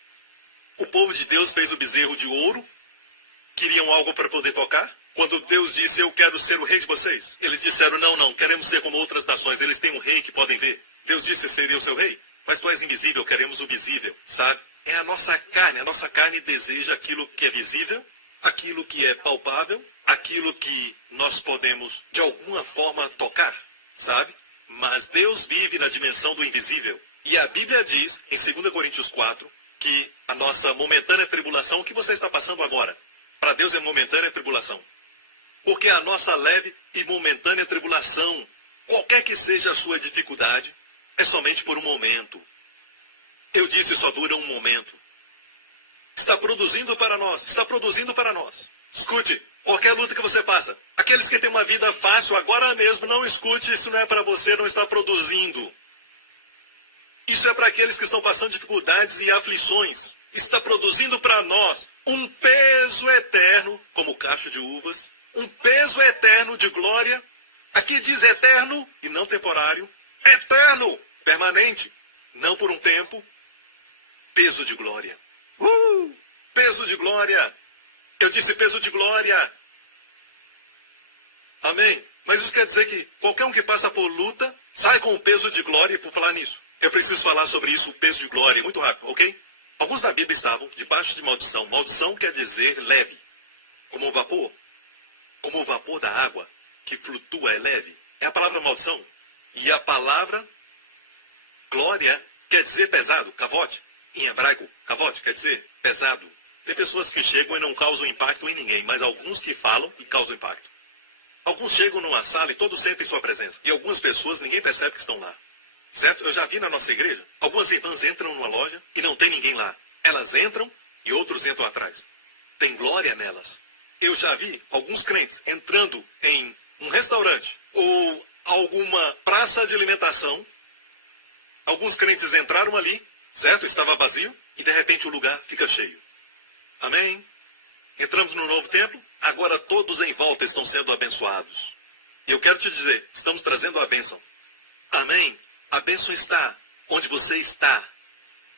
o povo de Deus fez o bezerro de ouro, queriam algo para poder tocar. Quando Deus disse, eu quero ser o rei de vocês, eles disseram, não, queremos ser como outras nações, eles têm um rei que podem ver. Deus disse, seria o seu rei, mas tu és invisível, queremos o visível, sabe? é a nossa carne. A nossa carne deseja aquilo que é visível, aquilo que é palpável, aquilo que nós podemos, de alguma forma, tocar, sabe? Mas Deus vive na dimensão do invisível. E a Bíblia diz, em 2 Coríntios 4, que a nossa momentânea tribulação, o que você está passando agora, para Deus é momentânea tribulação. Porque a nossa leve e momentânea tribulação, qualquer que seja a sua dificuldade, é somente por um momento. Eu disse, só dura um momento. Está produzindo para nós, está produzindo para nós. Escute, qualquer luta que você passa, aqueles que têm uma vida fácil agora mesmo, não escute, isso não é para você, não está produzindo. Isso é para aqueles que estão passando dificuldades e aflições. Está produzindo para nós um peso eterno, como cacho de uvas, um peso eterno de glória. Aqui diz eterno e não temporário. Eterno, permanente, não por um tempo. Peso de glória. Peso de glória. Eu disse peso de glória. Amém? Mas isso quer dizer que qualquer um que passa por luta, sai com o peso de glória. E por falar nisso, eu preciso falar sobre isso, o peso de glória, muito rápido, ok? Alguns da Bíblia estavam debaixo de maldição. Maldição quer dizer leve, como o vapor. Como o vapor da água, que flutua, é leve. É a palavra maldição. E a palavra glória quer dizer pesado, cavote. Em hebraico, cavote quer dizer pesado. Tem pessoas que chegam e não causam impacto em ninguém, mas alguns que falam e causam impacto. Alguns chegam numa sala e todos sentem sua presença. E algumas pessoas ninguém percebe que estão lá. Certo? Eu já vi na nossa igreja. Algumas irmãs entram numa loja e não tem ninguém lá. Elas entram e outros entram atrás. Tem glória nelas. Eu já vi alguns crentes entrando em um restaurante ou alguma praça de alimentação. Alguns crentes entraram ali, certo? Estava vazio e de repente o lugar fica cheio. Amém? Entramos no novo templo, agora todos em volta estão sendo abençoados. E eu quero te dizer, estamos trazendo a bênção. Amém? A bênção está onde você está.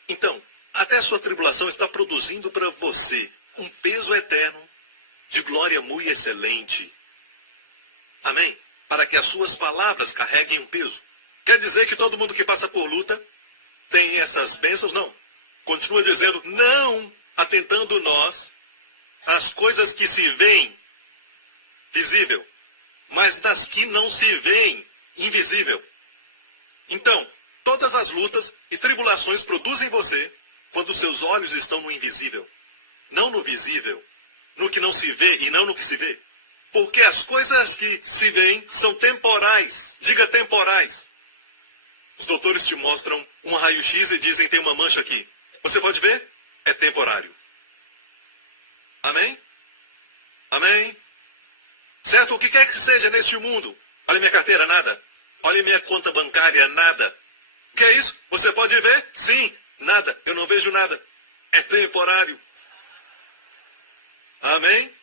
Então, até a sua tribulação está produzindo para você um peso eterno de glória muito excelente. Amém? Para que as suas palavras carreguem um peso. Quer dizer que todo mundo que passa por luta tem essas bênçãos? Não. Continua dizendo, não atentando nós às coisas que se veem visível, mas das que não se veem invisível. Então, todas as lutas e tribulações produzem você quando seus olhos estão no invisível, não no visível, no que não se vê e não no que se vê. Porque as coisas que se veem são temporais. Diga temporais. Os doutores te mostram um raio-x e dizem tem uma mancha aqui. Você pode ver? É temporário. Amém? Amém? Certo? O que quer que seja neste mundo. Olha minha carteira, nada. Olha minha conta bancária, nada. O que é isso? Você pode ver? Sim, nada. Eu não vejo nada. É temporário. Amém?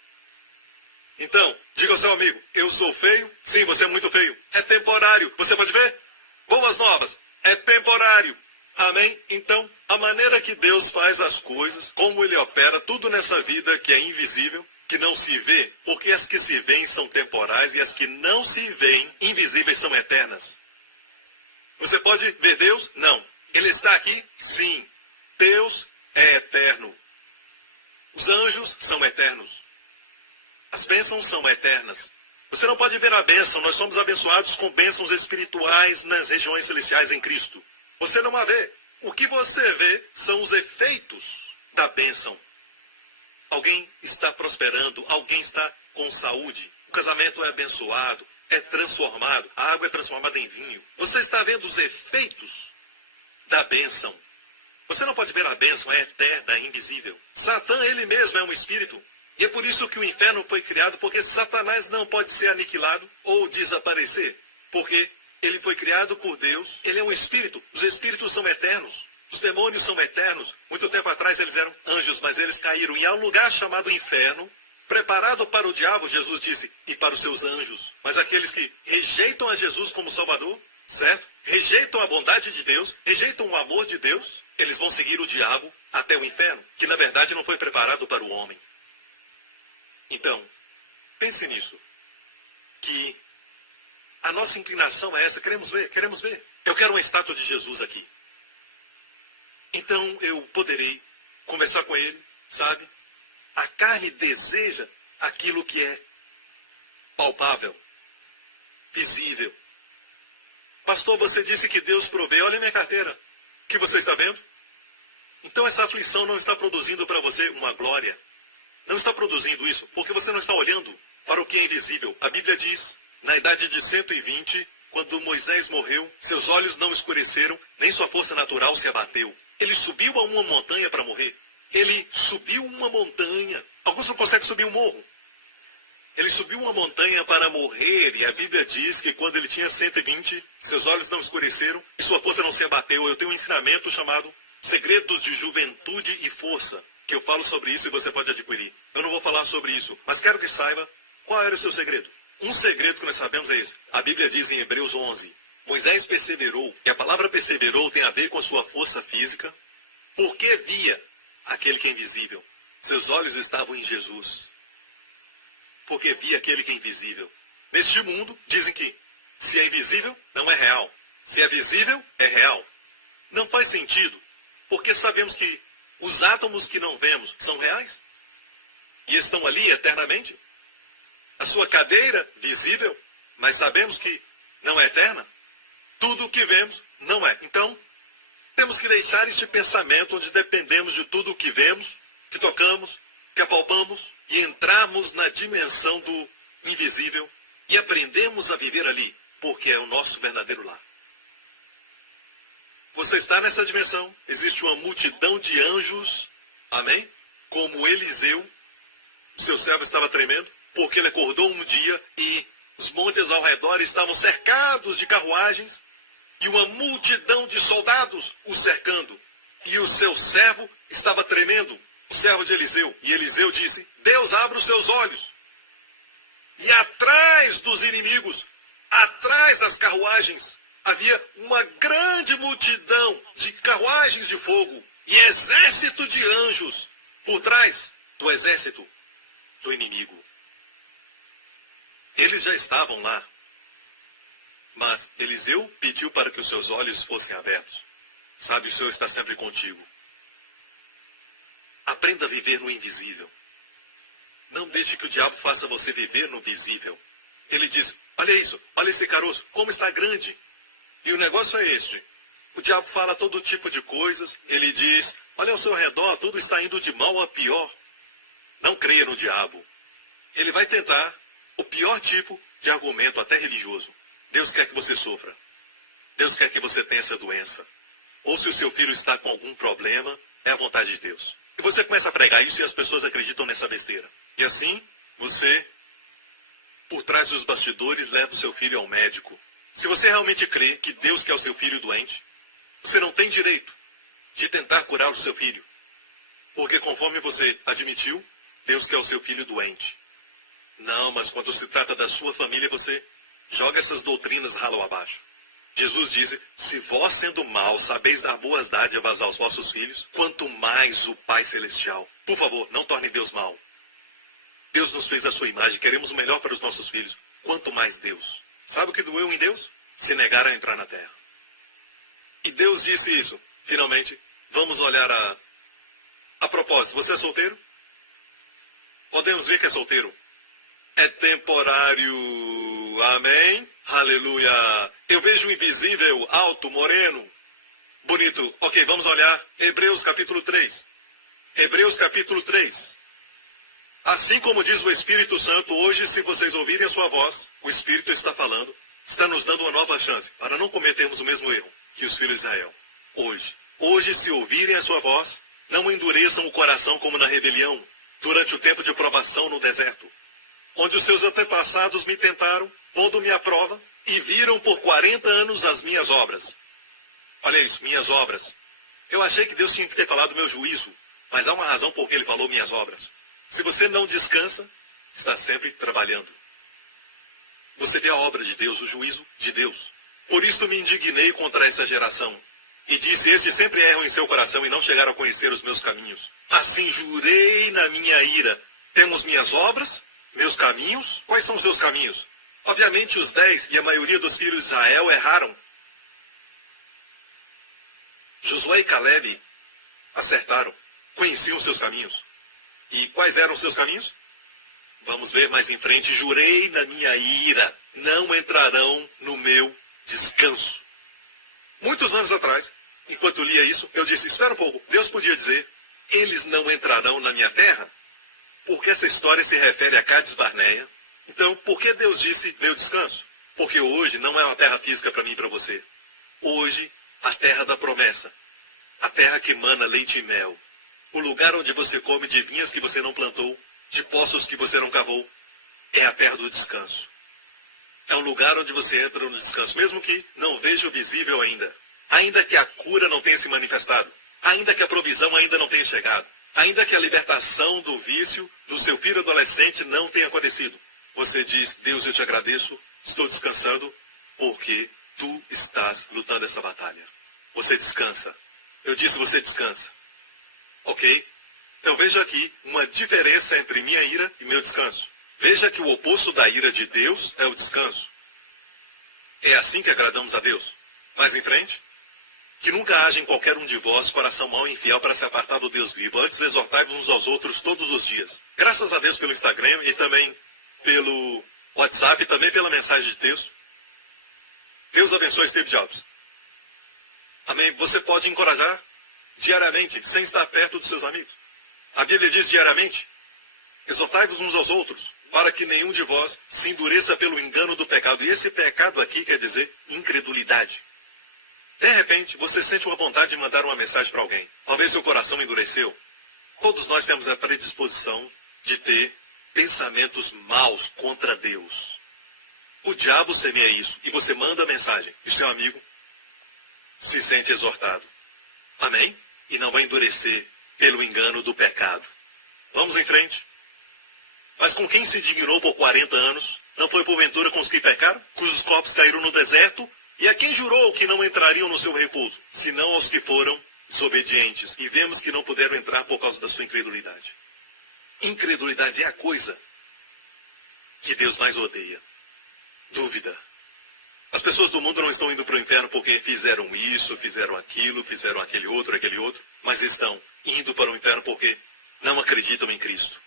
Então, diga ao seu amigo, eu sou feio? Sim, você é muito feio. É temporário. Você pode ver? Boas novas. É temporário. Amém? Então, a maneira que Deus faz as coisas, como Ele opera tudo nessa vida que é invisível, que não se vê, porque as que se veem são temporais e as que não se veem, invisíveis, são eternas. Você pode ver Deus? Não. Ele está aqui? Sim. Deus é eterno. Os anjos são eternos. As bênçãos são eternas. Você não pode ver a bênção, nós somos abençoados com bênçãos espirituais nas regiões celestiais em Cristo. Você não a vê. O que você vê são os efeitos da bênção. Alguém está prosperando, alguém está com saúde, o casamento é abençoado, é transformado, a água é transformada em vinho. Você está vendo os efeitos da bênção. Você não pode ver a bênção, é eterna, é invisível. Satã, ele mesmo é um espírito. E é por isso que o inferno foi criado, porque Satanás não pode ser aniquilado ou desaparecer. Porque ele foi criado por Deus, ele é um espírito. Os espíritos são eternos. Os demônios são eternos. Muito tempo atrás eles eram anjos, mas eles caíram. E há um lugar chamado inferno, preparado para o diabo, Jesus disse, e para os seus anjos. Mas aqueles que rejeitam a Jesus como Salvador, certo? Rejeitam a bondade de Deus, rejeitam o amor de Deus, eles vão seguir o diabo até o inferno, que na verdade não foi preparado para o homem. Então, pense nisso. Que a nossa inclinação é essa, queremos ver, queremos ver. Eu quero uma estátua de Jesus aqui. Então eu poderei conversar com ele, sabe? A carne deseja aquilo que é palpável, visível. Pastor, você disse que Deus provê. Olha a minha carteira. O que você está vendo? Então essa aflição não está produzindo para você uma glória. Não está produzindo isso, porque você não está olhando para o que é invisível. A Bíblia diz, na idade de 120, quando Moisés morreu, seus olhos não escureceram, nem sua força natural se abateu. Ele subiu a uma montanha para morrer. Ele subiu uma montanha. Alguns não conseguem subir um morro. Ele subiu uma montanha para morrer, e a Bíblia diz que quando ele tinha 120, seus olhos não escureceram e sua força não se abateu. Eu tenho um ensinamento chamado Segredos de Juventude e Força, que eu falo sobre isso e você pode adquirir. Eu não vou falar sobre isso, mas quero que saiba qual era o seu segredo. Um segredo que nós sabemos é esse. A Bíblia diz em Hebreus 11, Moisés perseverou, e a palavra perseverou tem a ver com a sua força física, porque via aquele que é invisível. Seus olhos estavam em Jesus. Porque via aquele que é invisível. Neste mundo, dizem que se é invisível, não é real. Se é visível, é real. Não faz sentido, porque sabemos que os átomos que não vemos são reais. E estão ali eternamente. A sua cadeira, visível, mas sabemos que não é eterna. Tudo o que vemos, não é. Então, temos que deixar este pensamento onde dependemos de tudo o que vemos, que tocamos, que apalpamos, e entrarmos na dimensão do invisível e aprendemos a viver ali, porque é o nosso verdadeiro lar. Você está nessa dimensão, existe uma multidão de anjos, amém? Como Eliseu, o seu servo estava tremendo, porque ele acordou um dia e os montes ao redor estavam cercados de carruagens e uma multidão de soldados o cercando. E o seu servo estava tremendo, o servo de Eliseu. E Eliseu disse, Deus abre os seus olhos. E atrás dos inimigos, atrás das carruagens, havia uma grande multidão de carruagens de fogo e exército de anjos por trás do exército do inimigo. Eles já estavam lá, mas Eliseu pediu para que os seus olhos fossem abertos. Sabe, o Senhor está sempre contigo. Aprenda a viver no invisível. Não deixe que o diabo faça você viver no visível. Ele diz, olha isso, olha esse caroço, como está grande. E o negócio é este. O diabo fala todo tipo de coisas. Ele diz, olha ao seu redor, tudo está indo de mal a pior. Não creia no diabo. Ele vai tentar o pior tipo de argumento, até religioso. Deus quer que você sofra. Deus quer que você tenha essa doença. Ou se o seu filho está com algum problema, é a vontade de Deus. E você começa a pregar isso e as pessoas acreditam nessa besteira. E assim, você, por trás dos bastidores, leva o seu filho ao médico. Se você realmente crê que Deus quer o seu filho doente, você não tem direito de tentar curar o seu filho. Porque conforme você admitiu, Deus quer o seu filho doente. Não, mas quando se trata da sua família, você joga essas doutrinas ralo abaixo. Jesus diz, se vós sendo maus sabeis dar boas dádivas aos vossos filhos, quanto mais o Pai Celestial. Por favor, não torne Deus mau. Deus nos fez a sua imagem, queremos o melhor para os nossos filhos. Quanto mais Deus. Sabe o que doeu em Deus? Se negar a entrar na terra. E Deus disse isso. Finalmente, vamos olhar a propósito. Você é solteiro? Podemos ver que é solteiro. É temporário. Amém? Aleluia. Eu vejo o invisível, alto, moreno, bonito. Ok, vamos olhar Hebreus capítulo 3. Hebreus capítulo 3. Assim como diz o Espírito Santo, hoje, se vocês ouvirem a sua voz, o Espírito está falando, está nos dando uma nova chance, para não cometermos o mesmo erro que os filhos de Israel. Hoje, se ouvirem a sua voz, não endureçam o coração como na rebelião, durante o tempo de provação no deserto, onde os seus antepassados me tentaram, pondo-me à prova, e viram por 40 anos as minhas obras. Olha isso, minhas obras. Eu achei que Deus tinha que ter falado meu juízo, mas há uma razão por que ele falou minhas obras. Se você não descansa, está sempre trabalhando. Você vê a obra de Deus, o juízo de Deus. Por isso me indignei contra essa geração. E disse, estes sempre erram em seu coração e não chegaram a conhecer os meus caminhos. Assim jurei na minha ira. Temos minhas obras, meus caminhos. Quais são os seus caminhos? Obviamente os 10 e a maioria dos filhos de Israel erraram. Josué e Caleb acertaram. conheciam seus caminhos. E quais eram os seus caminhos? Vamos ver mais em frente. Jurei na minha ira, não entrarão no meu descanso. Muitos anos atrás, enquanto lia isso, eu disse, espera um pouco, Deus podia dizer, eles não entrarão na minha terra? Porque essa história se refere a Cádiz Barneia. Então, por que Deus disse meu descanso? Porque hoje não é uma terra física para mim e para você. Hoje, a terra da promessa. A terra que emana leite e mel. O lugar onde você come de vinhas que você não plantou, de poços que você não cavou, é a terra do descanso. É um lugar onde você entra no descanso, mesmo que não veja o visível ainda. Ainda que a cura não tenha se manifestado. Ainda que a provisão ainda não tenha chegado. Ainda que a libertação do vício do seu filho adolescente não tenha acontecido. Você diz, Deus, eu te agradeço, estou descansando, porque tu estás lutando essa batalha. Você descansa. Eu disse, você descansa. Ok? Então veja aqui uma diferença entre minha ira e meu descanso. Veja que o oposto da ira de Deus é o descanso. É assim que agradamos a Deus. Mais em frente. Que nunca haja em qualquer um de vós coração mau e infiel para se apartar do Deus vivo. Antes exortai-vos uns aos outros todos os dias. Graças a Deus pelo Instagram e também pelo WhatsApp e também pela mensagem de texto. Deus abençoe Steve Jobs. Amém? Você pode encorajar diariamente, sem estar perto dos seus amigos. A Bíblia diz diariamente, exortai-vos uns aos outros, para que nenhum de vós se endureça pelo engano do pecado. E esse pecado aqui quer dizer incredulidade. De repente, você sente uma vontade de mandar uma mensagem para alguém. Talvez seu coração endureceu. Todos nós temos a predisposição de ter pensamentos maus contra Deus. O diabo semeia isso, e você manda a mensagem, e o seu amigo se sente exortado. Amém? E não vai endurecer pelo engano do pecado. Vamos em frente. Mas com quem se dignou por 40 anos? Não foi porventura com os que pecaram, cujos corpos caíram no deserto? E a quem jurou que não entrariam no seu repouso? Senão aos que foram desobedientes. E vemos que não puderam entrar por causa da sua incredulidade. Incredulidade é a coisa que Deus mais odeia. Dúvida. As pessoas do mundo não estão indo para o inferno porque fizeram isso, fizeram aquilo, fizeram aquele outro, mas estão indo para o inferno porque não acreditam em Cristo.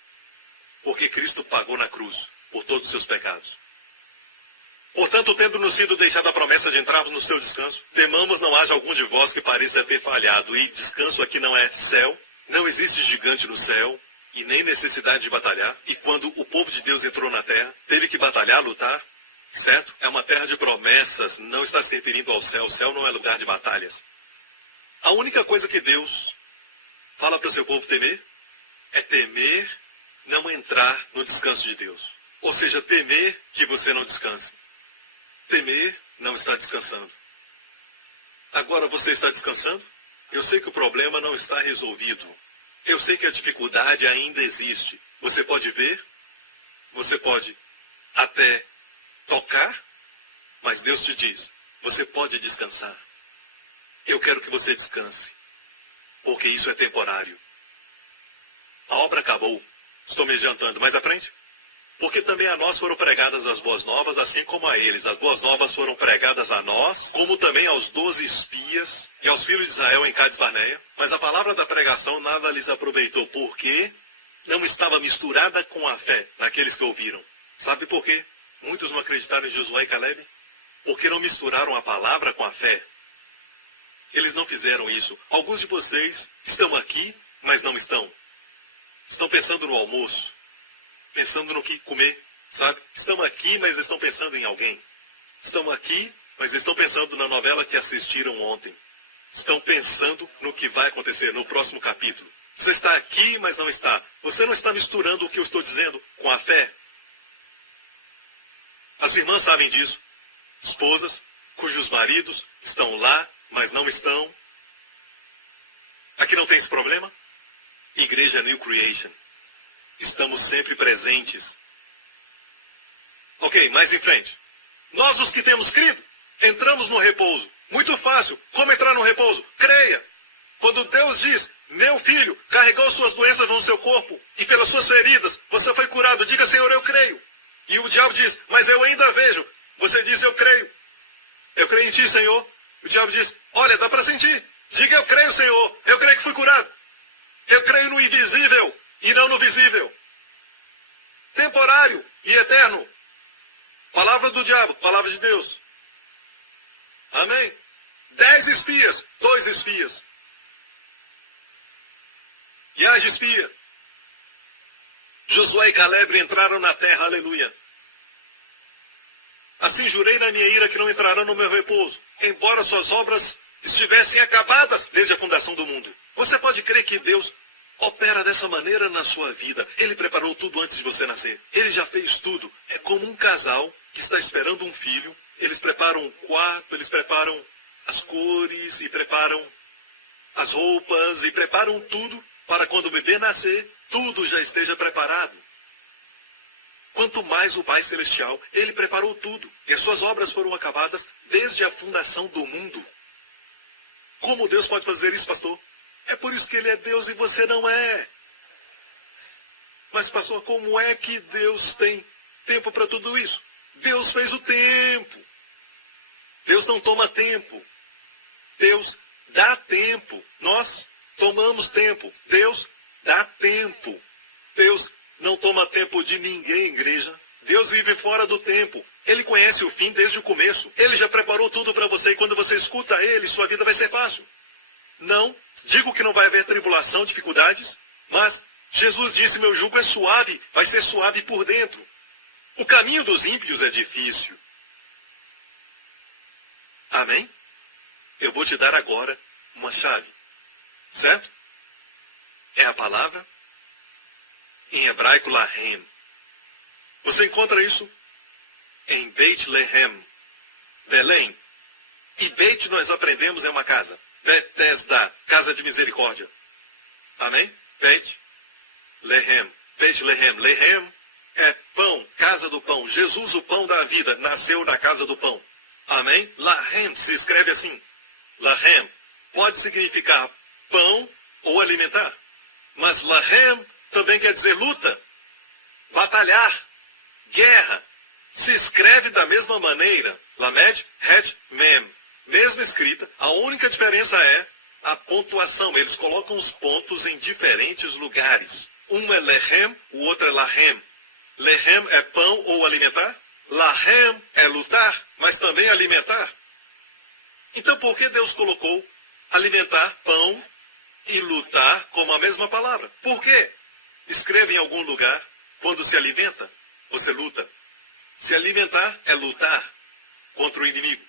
Porque Cristo pagou na cruz por todos os seus pecados. Portanto, tendo-nos sido deixada a promessa de entrarmos no seu descanso, temamos não haja algum de vós que pareça ter falhado. E descanso aqui não é céu, não existe gigante no céu, e nem necessidade de batalhar. E quando o povo de Deus entrou na terra, teve que batalhar, lutar, certo? É uma terra de promessas, não está se referindo ao céu. O céu não é lugar de batalhas. A única coisa que Deus fala para o seu povo temer é temer não entrar no descanso de Deus. Ou seja, temer que você não descanse. Temer não está descansando. Agora você está descansando? Eu sei que o problema não está resolvido. Eu sei que a dificuldade ainda existe. Você pode ver, você pode até tocar, mas Deus te diz, você pode descansar. Eu quero que você descanse, porque isso é temporário. A obra acabou. Estou me adiantando, mais à frente. Porque também a nós foram pregadas as boas novas, assim como a eles. As boas novas foram pregadas a nós, como também aos 12 espias e aos filhos de Israel em Cádiz Barneia. Mas a palavra da pregação nada lhes aproveitou, porque não estava misturada com a fé naqueles que ouviram. Sabe por quê? Muitos não acreditaram em Josué e Caleb? Porque não misturaram a palavra com a fé. Eles não fizeram isso. Alguns de vocês estão aqui, mas não estão. Estão pensando no almoço. Pensando no que comer, sabe? Estão aqui, mas estão pensando em alguém. Estão aqui, mas estão pensando na novela que assistiram ontem. Estão pensando no que vai acontecer no próximo capítulo. Você está aqui, mas não está. Você não está misturando o que eu estou dizendo com a fé. As irmãs sabem disso. Esposas cujos maridos estão lá, mas não estão. Aqui não tem esse problema? Igreja New Creation. Estamos sempre presentes. Ok, mais em frente. Nós, os que temos crido, entramos no repouso. Muito fácil. Como entrar no repouso? Creia. Quando Deus diz, meu filho carregou suas doenças no seu corpo e pelas suas feridas você foi curado. Diga, Senhor, eu creio. E o diabo diz, mas eu ainda vejo. Você diz, eu creio. Eu creio em ti, Senhor. O diabo diz, olha, dá para sentir. Diga, eu creio, Senhor. Eu creio que fui curado. Eu creio no invisível e não no visível. Temporário e eterno. Palavra do diabo, palavra de Deus. Amém? 10 espias, 2 espias. E age espia. Josué e Caleb entraram na terra, aleluia. Assim jurei na minha ira que não entrarão no meu repouso, embora suas obras estivessem acabadas desde a fundação do mundo. Você pode crer que Deus opera dessa maneira na sua vida. Ele preparou tudo antes de você nascer. Ele já fez tudo. É como um casal que está esperando um filho. Eles preparam o quarto, eles preparam as cores, e preparam as roupas, e preparam tudo para quando o bebê nascer, tudo já esteja preparado. Quanto mais o Pai Celestial, Ele preparou tudo. E as suas obras foram acabadas desde a fundação do mundo. Como Deus pode fazer isso, pastor? É por isso que Ele é Deus e você não é. Mas, pastor, como é que Deus tem tempo para tudo isso? Deus fez o tempo. Deus não toma tempo. Deus dá tempo. Nós tomamos tempo. Deus dá tempo. Deus não toma tempo de ninguém, igreja. Deus vive fora do tempo. Ele conhece o fim desde o começo. Ele já preparou tudo para você e quando você escuta Ele, sua vida vai ser fácil. Não digo que não vai haver tribulação, dificuldades, mas Jesus disse, meu jugo é suave, vai ser suave por dentro. O caminho dos ímpios é difícil. Amém? Eu vou te dar agora uma chave. Certo? É a palavra em hebraico Lahem. Você encontra isso em Beit Lehem, Belém. E Beit nós aprendemos é uma casa. Betesda, casa de misericórdia. Amém? Beit Lehem. Beit Lehem. Lehem é pão, casa do pão. Jesus, o pão da vida, nasceu na casa do pão. Amém? Lahem se escreve assim. Lahem pode significar pão ou alimentar. Mas Lahem também quer dizer luta, batalhar, guerra. Se escreve da mesma maneira. Lamed, Het, Mem. Mesma escrita, a única diferença é a pontuação. Eles colocam os pontos em diferentes lugares. Um é Lehem, o outro é Lahem. Lehem é pão ou alimentar. Lahem é lutar, mas também alimentar. Então por que Deus colocou alimentar, pão e lutar como a mesma palavra? Por quê? Escreve em algum lugar, quando se alimenta, você luta. Se alimentar é lutar contra o inimigo.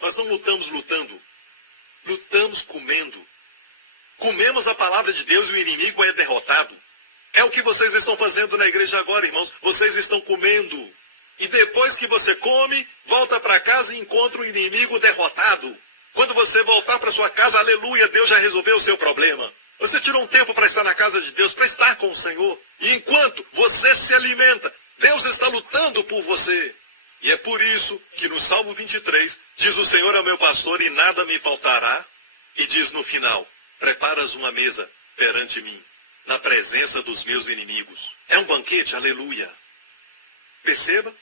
Nós não lutamos lutando. Lutamos comendo. Comemos a palavra de Deus e o inimigo é derrotado. É o que vocês estão fazendo na igreja agora, irmãos. Vocês estão comendo. E depois que você come, volta para casa e encontra o inimigo derrotado. Quando você voltar para sua casa, aleluia, Deus já resolveu o seu problema. Você tirou um tempo para estar na casa de Deus, para estar com o Senhor. E enquanto você se alimenta, Deus está lutando por você. E é por isso que no Salmo 23, diz o Senhor é o meu pastor e nada me faltará. E diz no final, preparas uma mesa perante mim, na presença dos meus inimigos. É um banquete, aleluia. Perceba,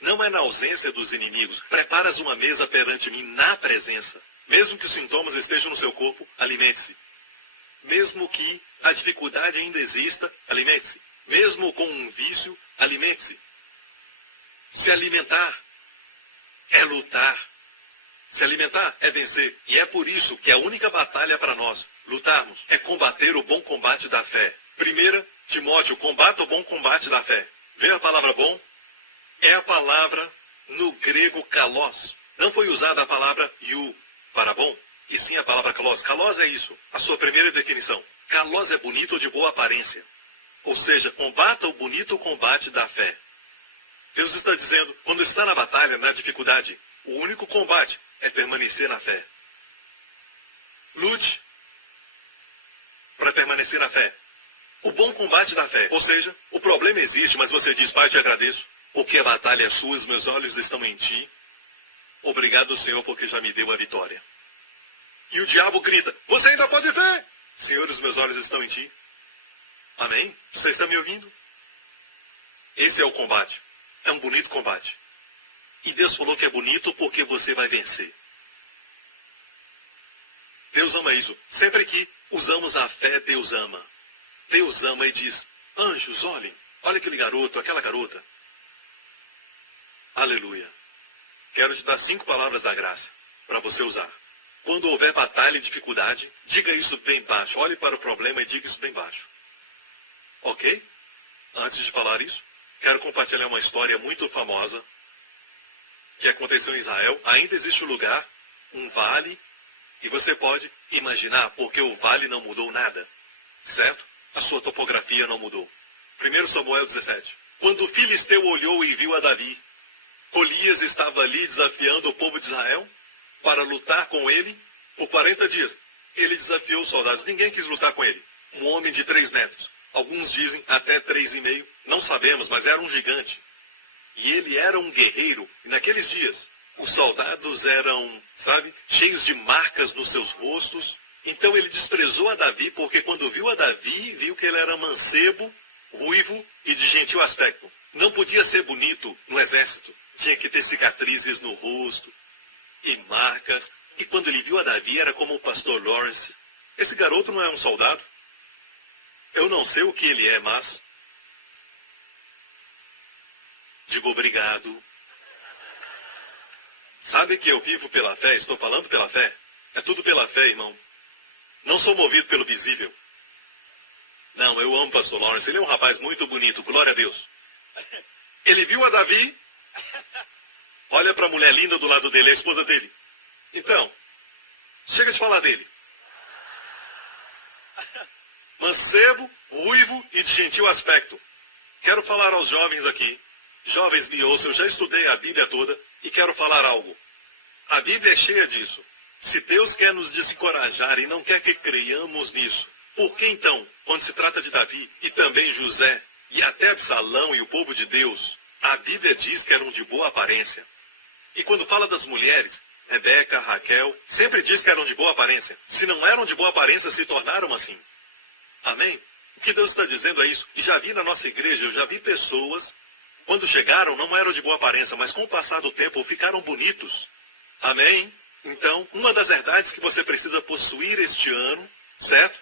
não é na ausência dos inimigos. Preparas uma mesa perante mim na presença. Mesmo que os sintomas estejam no seu corpo, alimente-se. Mesmo que a dificuldade ainda exista, alimente-se. Mesmo com um vício, alimente-se. Se alimentar é lutar. Se alimentar é vencer. E é por isso que a única batalha para nós lutarmos é combater o bom combate da fé. 1 Timóteo, combata o bom combate da fé. Vê a palavra bom? É a palavra no grego kalos. Não foi usada a palavra iu para bom, e sim a palavra kalos. Kalos é isso, a sua primeira definição. Kalos é bonito ou de boa aparência. Ou seja, combata o bonito combate da fé. Deus está dizendo, quando está na batalha, na dificuldade, o único combate é permanecer na fé. Lute para permanecer na fé. O bom combate da fé. Ou seja, o problema existe, mas você diz, Pai, eu te agradeço, porque a batalha é sua, os meus olhos estão em ti. Obrigado, Senhor, porque já me deu a vitória. E o diabo grita, você ainda pode ver? Senhor, os meus olhos estão em ti. Amém? Você está me ouvindo? Esse é o combate. É um bonito combate. E Deus falou que é bonito porque você vai vencer. Deus ama isso. Sempre que usamos a fé, Deus ama. Deus ama e diz, anjos, olhem, olha aquele garoto, aquela garota. Aleluia. Quero te dar 5 palavras da graça para você usar. Quando houver batalha e dificuldade, diga isso bem baixo. Olhe para o problema e diga isso bem baixo. Ok? Antes de falar isso, quero compartilhar uma história muito famosa que aconteceu em Israel. Ainda existe um lugar, um vale, e você pode imaginar porque o vale não mudou nada. Certo? A sua topografia não mudou. 1 Samuel 17. Quando o filisteu olhou e viu a Davi, Golias estava ali desafiando o povo de Israel para lutar com ele por 40 dias. Ele desafiou os soldados. Ninguém quis lutar com ele. Um homem de 3 metros. Alguns dizem até 3,5. Não sabemos, mas era um gigante. E ele era um guerreiro. E naqueles dias, os soldados eram, cheios de marcas nos seus rostos. Então ele desprezou a Davi, porque quando viu a Davi, viu que ele era mancebo, ruivo e de gentil aspecto. Não podia ser bonito no exército. Tinha que ter cicatrizes no rosto e marcas. E quando ele viu a Davi, era como o pastor Lawrence. Esse garoto não é um soldado. Eu não sei o que ele é, mas digo obrigado. Sabe que eu vivo pela fé? Estou falando pela fé? É tudo pela fé, irmão. Não sou movido pelo visível. Não, eu amo o pastor Lawrence. Ele é um rapaz muito bonito, glória a Deus. Ele viu a Davi. Olha para a mulher linda do lado dele, a esposa dele. Então, chega de falar dele. Mancebo, ruivo e de gentil aspecto. Quero falar aos jovens aqui. Jovens, me ouçam, eu já estudei a Bíblia toda e quero falar algo. A Bíblia é cheia disso. Se Deus quer nos desencorajar e não quer que creiamos nisso, por que então, quando se trata de Davi e também José e até Absalão e o povo de Deus, a Bíblia diz que eram de boa aparência? E quando fala das mulheres, Rebeca, Raquel, sempre diz que eram de boa aparência. Se não eram de boa aparência, se tornaram assim. Amém? O que Deus está dizendo é isso. E já vi na nossa igreja, eu já vi pessoas, quando chegaram, não eram de boa aparência, mas com o passar do tempo ficaram bonitos. Amém? Então, uma das verdades que você precisa possuir este ano, certo?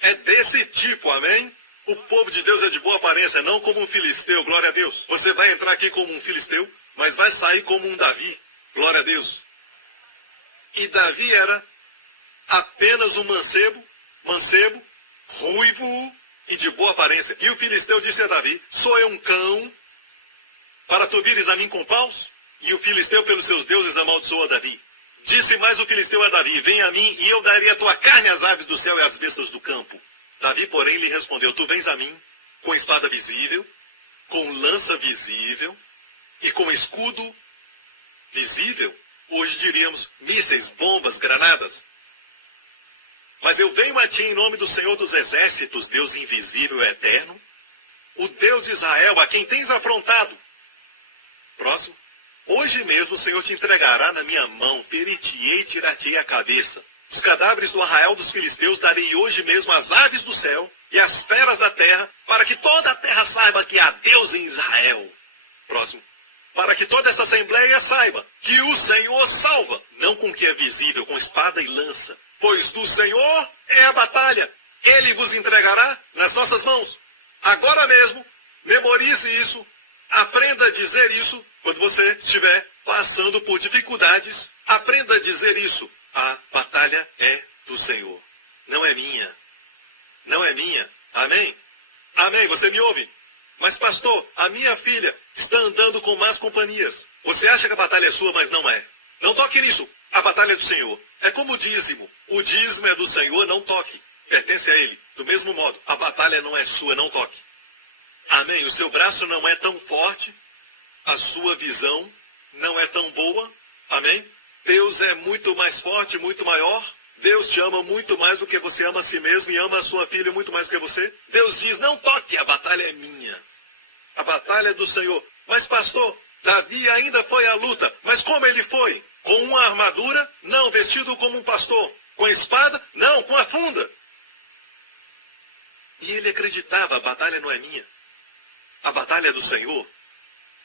É desse tipo, amém? O povo de Deus é de boa aparência, não como um filisteu, glória a Deus. Você vai entrar aqui como um filisteu, mas vai sair como um Davi, glória a Deus. E Davi era apenas um mancebo, ruivo e de boa aparência. E o filisteu disse a Davi, sou eu um cão para tu vires a mim com paus? E o filisteu pelos seus deuses amaldiçoou a Davi. Disse mais o filisteu a Davi, vem a mim e eu darei a tua carne às aves do céu e às bestas do campo. Davi, porém, lhe respondeu, tu vens a mim com espada visível, com lança visível e com escudo visível. Hoje diríamos mísseis, bombas, granadas. Mas eu venho a ti em nome do Senhor dos Exércitos, Deus invisível e eterno, o Deus de Israel, a quem tens afrontado. Próximo. Hoje mesmo o Senhor te entregará na minha mão, ferir-te-ei e tirar-te-ei a cabeça. Os cadáveres do arraial dos filisteus darei hoje mesmo às aves do céu e às feras da terra, para que toda a terra saiba que há Deus em Israel. Próximo. Para que toda essa assembleia saiba que o Senhor salva, não com o que é visível, com espada e lança. Pois do Senhor é a batalha. Ele vos entregará nas nossas mãos. Agora mesmo, memorize isso, aprenda a dizer isso. Quando você estiver passando por dificuldades, aprenda a dizer isso. A batalha é do Senhor. Não é minha. Não é minha. Amém? Amém. Você me ouve? Mas pastor, a minha filha está andando com más companhias. Você acha que a batalha é sua, mas não é. Não toque nisso. A batalha é do Senhor. É como o dízimo. O dízimo é do Senhor, não toque. Pertence a Ele. Do mesmo modo, a batalha não é sua, não toque. Amém? O seu braço não é tão forte. A sua visão não é tão boa. Amém? Deus é muito mais forte, muito maior. Deus te ama muito mais do que você ama a si mesmo e ama a sua filha muito mais do que você. Deus diz, não toque, a batalha é minha. A batalha é do Senhor. Mas pastor, Davi ainda foi à luta. Mas como ele foi? Com uma armadura? Não, vestido como um pastor. Com a espada? Não, com a funda. E ele acreditava, a batalha não é minha. A batalha é do Senhor.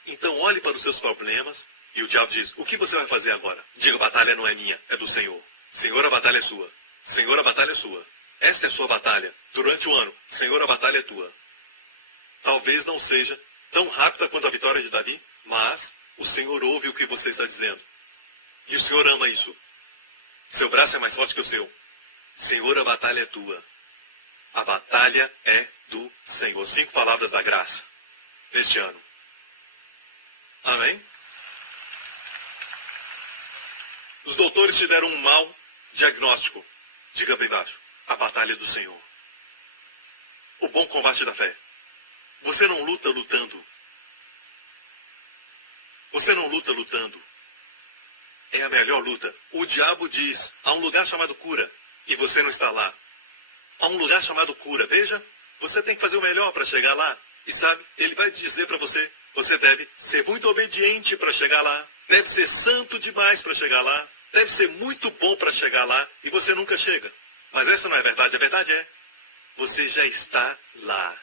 Então olhe para os seus problemas e o diabo diz, o que você vai fazer agora? Diga, a batalha não é minha, é do Senhor. Senhor, a batalha é sua. Senhor, a batalha é sua. Esta é a sua batalha. Durante o ano, Senhor, a batalha é tua. Talvez não seja tão rápida quanto a vitória de Davi, mas o Senhor ouve o que você está dizendo. E o Senhor ama isso. Seu braço é mais forte que o seu. Senhor, a batalha é tua. A batalha é do Senhor. 5 palavras da graça neste ano. Amém? Os doutores te deram um mau diagnóstico. Diga bem baixo. A batalha é do Senhor. O bom combate da fé. Você não luta lutando. Você não luta lutando. É a melhor luta. O diabo diz, há um lugar chamado cura, e você não está lá. Há um lugar chamado cura. Veja, você tem que fazer o melhor para chegar lá. E sabe, ele vai dizer para você, você deve ser muito obediente para chegar lá. Deve ser santo demais para chegar lá. Deve ser muito bom para chegar lá. E você nunca chega. Mas essa não é a verdade. A verdade é, você já está lá.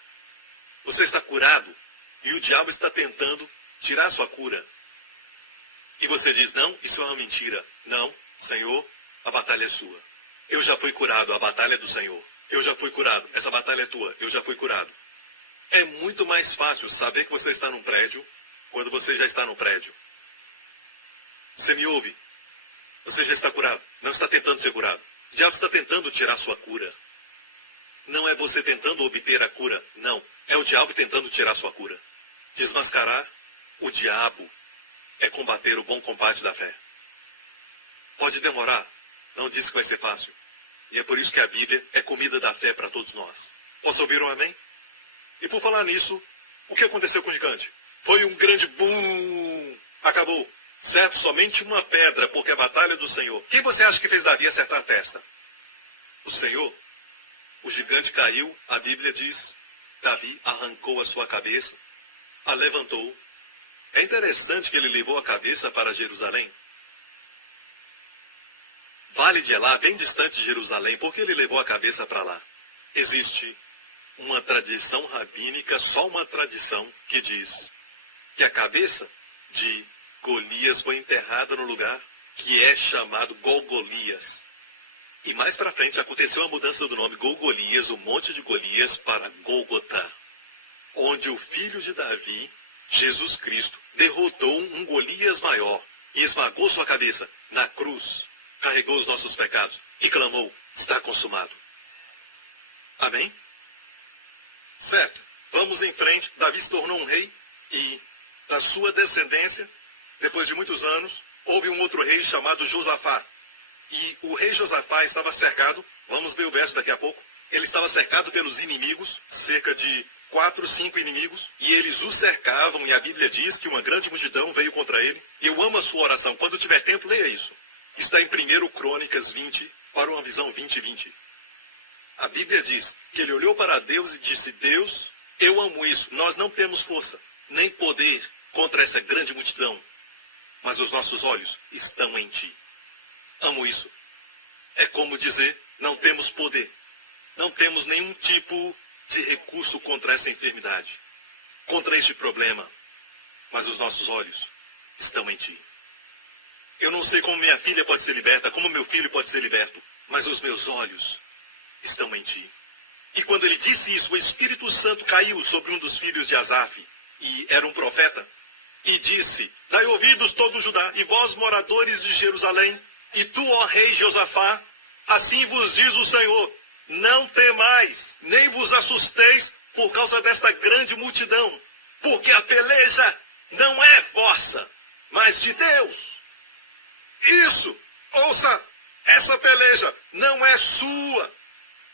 Você está curado. E o diabo está tentando tirar sua cura. E você diz, não, isso é uma mentira. Não, Senhor, a batalha é sua. Eu já fui curado, a batalha é do Senhor. Eu já fui curado, essa batalha é tua, eu já fui curado. É muito mais fácil saber que você está num prédio, quando você já está no prédio. Você me ouve? Você já está curado, não está tentando ser curado. O diabo está tentando tirar sua cura. Não é você tentando obter a cura, não. É o diabo tentando tirar sua cura. Desmascarar o diabo é combater o bom combate da fé. Pode demorar, não disse que vai ser fácil. E é por isso que a Bíblia é comida da fé para todos nós. Posso ouvir um amém? E por falar nisso, o que aconteceu com o gigante? Foi um grande boom! Acabou. Certo, somente uma pedra, porque a batalha é do Senhor. Quem você acha que fez Davi acertar a testa? O Senhor. O gigante caiu, a Bíblia diz, Davi arrancou a sua cabeça, a levantou. É interessante que ele levou a cabeça para Jerusalém. Vale de Elá, bem distante de Jerusalém, porque ele levou a cabeça para lá. Existe uma tradição rabínica, só uma tradição, que diz que a cabeça de Golias foi enterrada no lugar que é chamado Golgolias. E mais para frente aconteceu a mudança do nome Golgolias, o Monte de Golias, para Gólgota, onde o filho de Davi, Jesus Cristo, derrotou um Golias maior e esmagou sua cabeça na cruz, carregou os nossos pecados e clamou, está consumado. Amém? Certo, vamos em frente. Davi se tornou um rei e da sua descendência, depois de muitos anos, houve um outro rei chamado Josafá. E o rei Josafá estava cercado, vamos ver o verso daqui a pouco, ele estava cercado pelos inimigos, cerca de 4, 5 inimigos, e eles o cercavam, e a Bíblia diz que uma grande multidão veio contra ele. Eu amo a sua oração, quando tiver tempo, leia isso. Está em 1 Crônicas 20, para uma visão 20:20. A Bíblia diz que ele olhou para Deus e disse, Deus, eu amo isso, nós não temos força, nem poder contra essa grande multidão, mas os nossos olhos estão em ti. Amo isso. É como dizer, não temos poder, não temos nenhum tipo de recurso contra essa enfermidade, contra este problema, mas os nossos olhos estão em ti. Eu não sei como minha filha pode ser liberta, como meu filho pode ser liberto, mas os meus olhos estão em ti. E quando ele disse isso, o Espírito Santo caiu sobre um dos filhos de Asaf, e era um profeta, e disse, dai ouvidos todo Judá, e vós moradores de Jerusalém, e tu, ó rei Josafá, assim vos diz o Senhor, não temais, nem vos assusteis por causa desta grande multidão, porque a peleja não é vossa, mas de Deus. Isso, ouça, essa peleja não é sua,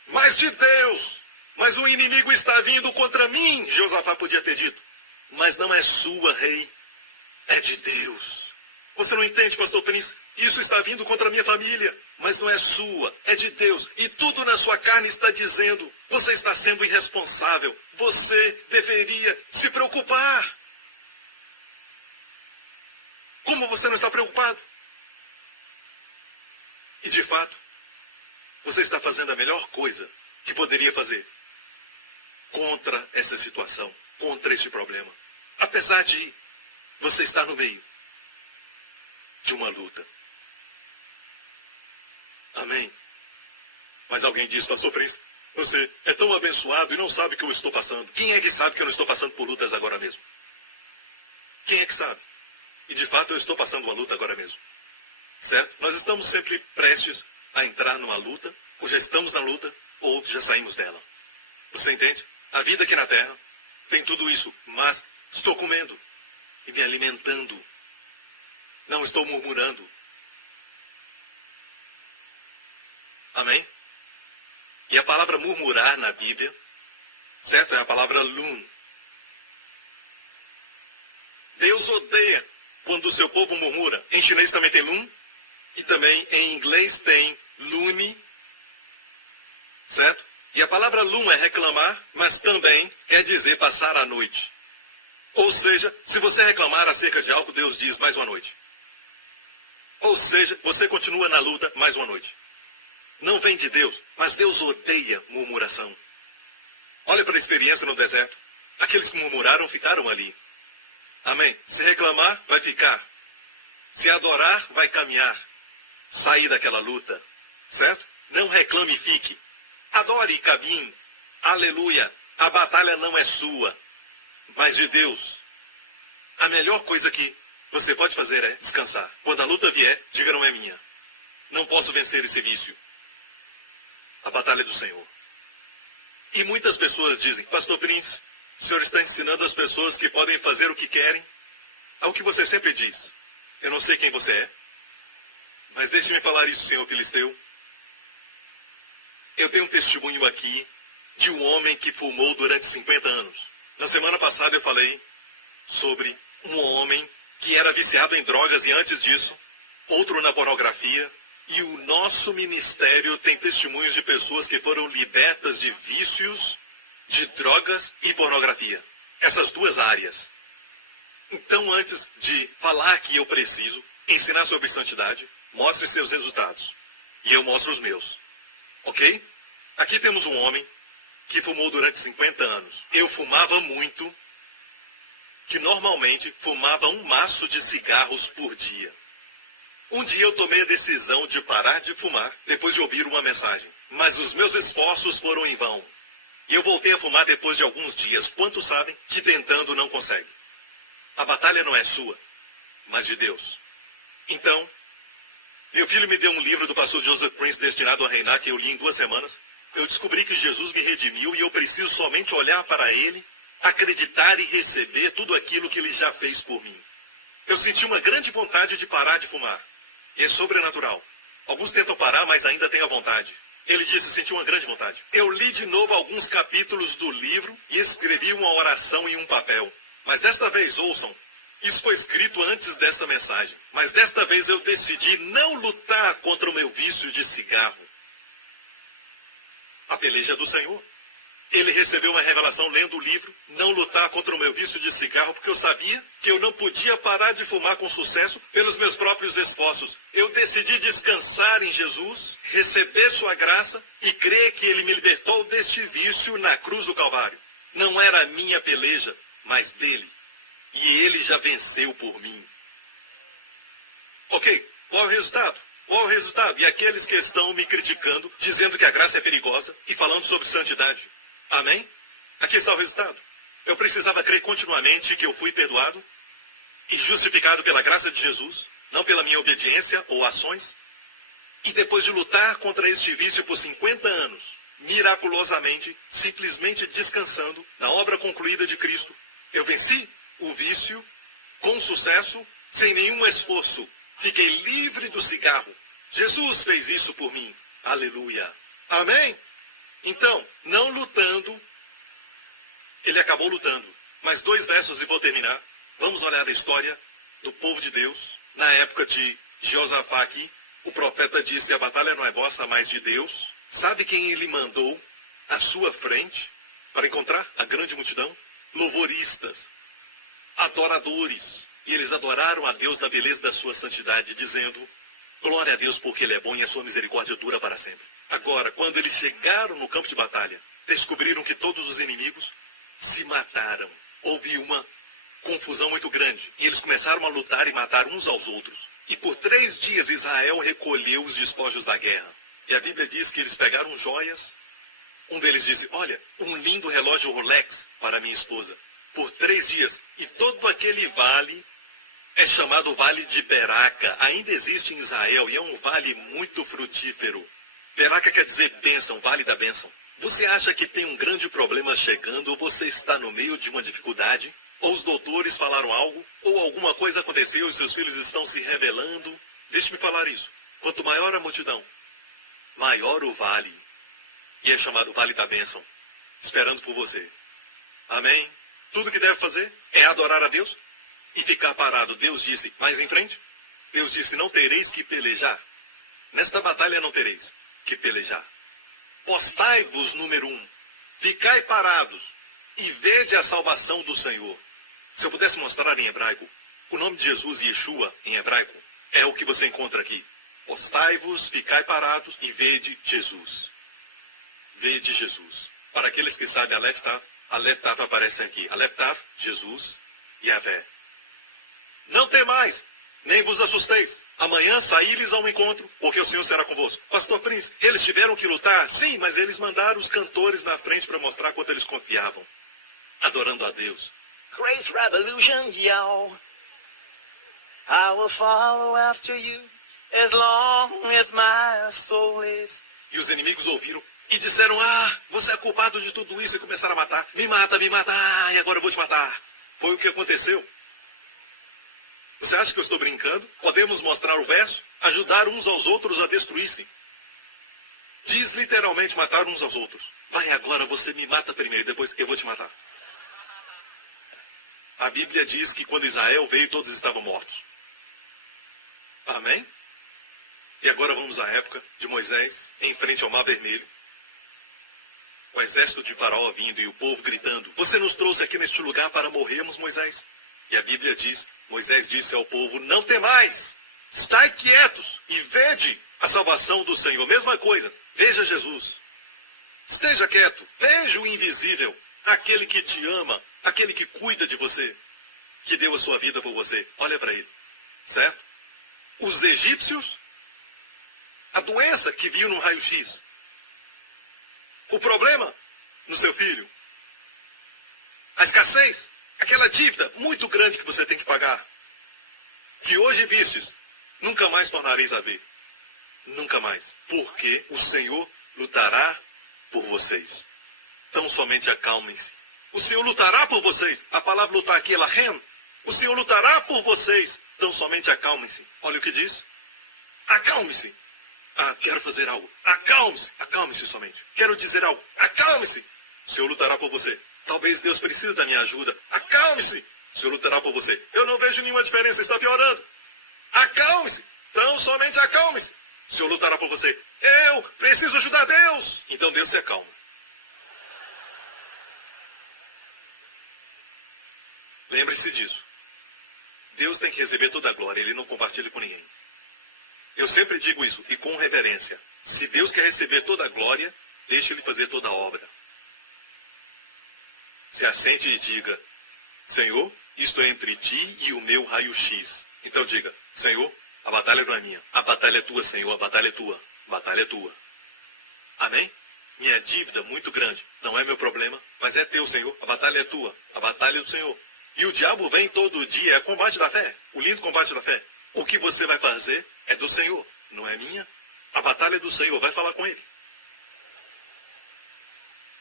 mas de Deus. Mas o inimigo está vindo contra mim, Josafá podia ter dito. Mas não é sua, rei, é de Deus. Você não entende, pastor Prince? Isso está vindo contra a minha família, mas não é sua, é de Deus. E tudo na sua carne está dizendo, você está sendo irresponsável, você deveria se preocupar. Como você não está preocupado? E de fato, você está fazendo a melhor coisa que poderia fazer contra essa situação, contra este problema. Apesar de você estar no meio de uma luta. Amém? Mas alguém diz, pastor Prince, você é tão abençoado e não sabe o que eu estou passando. Quem é que sabe que eu não estou passando por lutas agora mesmo? Quem é que sabe? E de fato eu estou passando uma luta agora mesmo. Certo? Nós estamos sempre prestes a entrar numa luta, ou já estamos na luta, ou já saímos dela. Você entende? A vida aqui na Terra tem tudo isso, mas estou comendo e me alimentando. Não estou murmurando. Amém? E a palavra murmurar na Bíblia, certo? É a palavra lum. Deus odeia quando o seu povo murmura. Em chinês também tem lum. E também em inglês tem lune. Certo? E a palavra lum é reclamar, mas também quer dizer passar a noite. Ou seja, se você reclamar acerca de algo, Deus diz mais uma noite. Ou seja, você continua na luta mais uma noite. Não vem de Deus, mas Deus odeia murmuração. Olha para a experiência no deserto. Aqueles que murmuraram ficaram ali. Amém? Se reclamar, vai ficar. Se adorar, vai caminhar. Sair daquela luta. Certo? Não reclame e fique. Adore e caminhe. Aleluia. A batalha não é sua, mas de Deus. A melhor coisa que você pode fazer é descansar. Quando a luta vier, diga, não é minha. Não posso vencer esse vício. A batalha é do Senhor. E muitas pessoas dizem, pastor Prince, o senhor está ensinando as pessoas que podem fazer o que querem. É o que você sempre diz. Eu não sei quem você é, mas deixe-me falar isso, senhor Filisteu. Eu tenho um testemunho aqui de um homem que fumou durante 50 anos. Na semana passada eu falei sobre um homem que era viciado em drogas e antes disso, outro na pornografia. E o nosso ministério tem testemunhos de pessoas que foram libertas de vícios, de drogas e pornografia. Essas duas áreas. Então, antes de falar que eu preciso ensinar sobre santidade, mostre seus resultados. E eu mostro os meus. Ok? Aqui temos um homem que fumou durante 50 anos. Eu fumava muito, que normalmente fumava um maço de cigarros por dia. Um dia eu tomei a decisão de parar de fumar depois de ouvir uma mensagem. Mas os meus esforços foram em vão. E eu voltei a fumar depois de alguns dias. Quantos sabem que tentando não consegue? A batalha não é sua, mas de Deus. Então, meu filho me deu um livro do pastor Joseph Prince, Destinado a Reinar, que eu li em 2 semanas. Eu descobri que Jesus me redimiu e eu preciso somente olhar para Ele, acreditar e receber tudo aquilo que Ele já fez por mim. Eu senti uma grande vontade de parar de fumar. E é sobrenatural. Alguns tentam parar, mas ainda têm a vontade. Ele disse, sentiu uma grande vontade. Eu li de novo alguns capítulos do livro e escrevi uma oração em um papel. Mas desta vez, ouçam, isso foi escrito antes desta mensagem. Mas desta vez eu decidi não lutar contra o meu vício de cigarro. A peleja é do Senhor. Ele recebeu uma revelação lendo o livro, não lutar contra o meu vício de cigarro, porque eu sabia que eu não podia parar de fumar com sucesso pelos meus próprios esforços. Eu decidi descansar em Jesus, receber sua graça e crer que Ele me libertou deste vício na cruz do Calvário. Não era a minha peleja, mas dele. E Ele já venceu por mim. Ok, qual é o resultado? Qual é o resultado? E aqueles que estão me criticando, dizendo que a graça é perigosa e falando sobre santidade. Amém? Aqui está o resultado. Eu precisava crer continuamente que eu fui perdoado e justificado pela graça de Jesus, não pela minha obediência ou ações. E depois de lutar contra este vício por 50 anos, miraculosamente, simplesmente descansando na obra concluída de Cristo, eu venci o vício com sucesso, sem nenhum esforço. Fiquei livre do cigarro. Jesus fez isso por mim. Aleluia. Amém? Então, não lutando, ele acabou lutando. Mais 2 versos e vou terminar. Vamos olhar a história do povo de Deus. Na época de Josafá aqui, o profeta disse, a batalha não é vossa, mas de Deus. Sabe quem ele mandou à sua frente para encontrar a grande multidão? Louvoristas, adoradores. E eles adoraram a Deus na beleza da sua santidade, dizendo, glória a Deus porque Ele é bom e a sua misericórdia dura para sempre. Agora, quando eles chegaram no campo de batalha, descobriram que todos os inimigos se mataram. Houve uma confusão muito grande. E eles começaram a lutar e matar uns aos outros. E por 3 dias Israel recolheu os despojos da guerra. E a Bíblia diz que eles pegaram joias. Um deles disse, olha, um lindo relógio Rolex para minha esposa, por 3 dias. E todo aquele vale é chamado Vale de Beraca. Ainda existe em Israel e é um vale muito frutífero. Beraca quer dizer bênção, vale da bênção. Você acha que tem um grande problema chegando, ou você está no meio de uma dificuldade? Ou os doutores falaram algo? Ou alguma coisa aconteceu e seus filhos estão se rebelando? Deixe-me falar isso. Quanto maior a multidão, maior o vale. E é chamado Vale da Bênção, esperando por você. Amém? Tudo que deve fazer é adorar a Deus e ficar parado. Deus disse, mais em frente. Deus disse, não tereis que pelejar. Nesta batalha não tereis que pelejar. Postai-vos, número 1. Ficai parados e vede a salvação do Senhor. Se eu pudesse mostrar em hebraico, o nome de Jesus, Yeshua, em hebraico, é o que você encontra aqui. Postai-vos, ficai parados e vede Jesus. Vede Jesus. Para aqueles que sabem Aleph Tav aparece aqui. Aleph Tav, Jesus, Yahvé. Não temais, nem vos assusteis. Amanhã saí-lhes ao encontro, porque o Senhor será convosco. Pastor Prince, eles tiveram que lutar? Sim, mas eles mandaram os cantores na frente para mostrar quanto eles confiavam. Adorando a Deus. Grace Revolution, y'all. I will follow after you as long as my soul is. E os inimigos ouviram e disseram, você é culpado de tudo isso, e começaram a matar. Me mata, e agora eu vou te matar. Foi o que aconteceu. Você acha que eu estou brincando? Podemos mostrar o verso? Ajudar uns aos outros a destruir-se. Diz literalmente matar uns aos outros. Vai agora, você me mata primeiro, depois eu vou te matar. A Bíblia diz que quando Israel veio, todos estavam mortos. Amém? E agora vamos à época de Moisés, em frente ao Mar Vermelho. O exército de Faraó vindo e o povo gritando, você nos trouxe aqui neste lugar para morrermos, Moisés? E a Bíblia diz, Moisés disse ao povo, não temais, estai quietos e vede a salvação do Senhor. Mesma coisa, veja Jesus. Esteja quieto, veja o invisível, aquele que te ama, aquele que cuida de você, que deu a sua vida por você. Olha para ele, certo? Os egípcios, a doença que viu no raio-x, o problema no seu filho, a escassez, aquela dívida muito grande que você tem que pagar, que hoje vistes, nunca mais tornareis a ver. Nunca mais. Porque o Senhor lutará por vocês. Então somente acalmem-se. O Senhor lutará por vocês. A palavra lutar aqui é lahem. O Senhor lutará por vocês. Então somente acalmem-se. Olha o que diz. Acalme-se. Quero fazer algo. Acalme-se. Acalme-se somente. Quero dizer algo. Acalme-se. O Senhor lutará por você. Talvez Deus precise da minha ajuda. Acalme-se. O Senhor lutará por você. Eu não vejo nenhuma diferença. Está piorando. Acalme-se. Então somente acalme-se. O Senhor lutará por você. Eu preciso ajudar Deus. Então Deus se acalma. Lembre-se disso. Deus tem que receber toda a glória. Ele não compartilha com ninguém. Eu sempre digo isso, e com reverência. Se Deus quer receber toda a glória, deixe Ele fazer toda a obra. Se assente e diga, Senhor, isto é entre ti e o meu raio-x. Então diga, Senhor, a batalha não é minha. A batalha é tua, Senhor, a batalha é tua. A batalha é tua. Amém? Minha dívida muito grande não é meu problema, mas é teu, Senhor. A batalha é tua. A batalha é do Senhor. E o diabo vem todo dia, é combate da fé. O lindo combate da fé. O que você vai fazer é do Senhor, não é minha. A batalha é do Senhor, vai falar com Ele.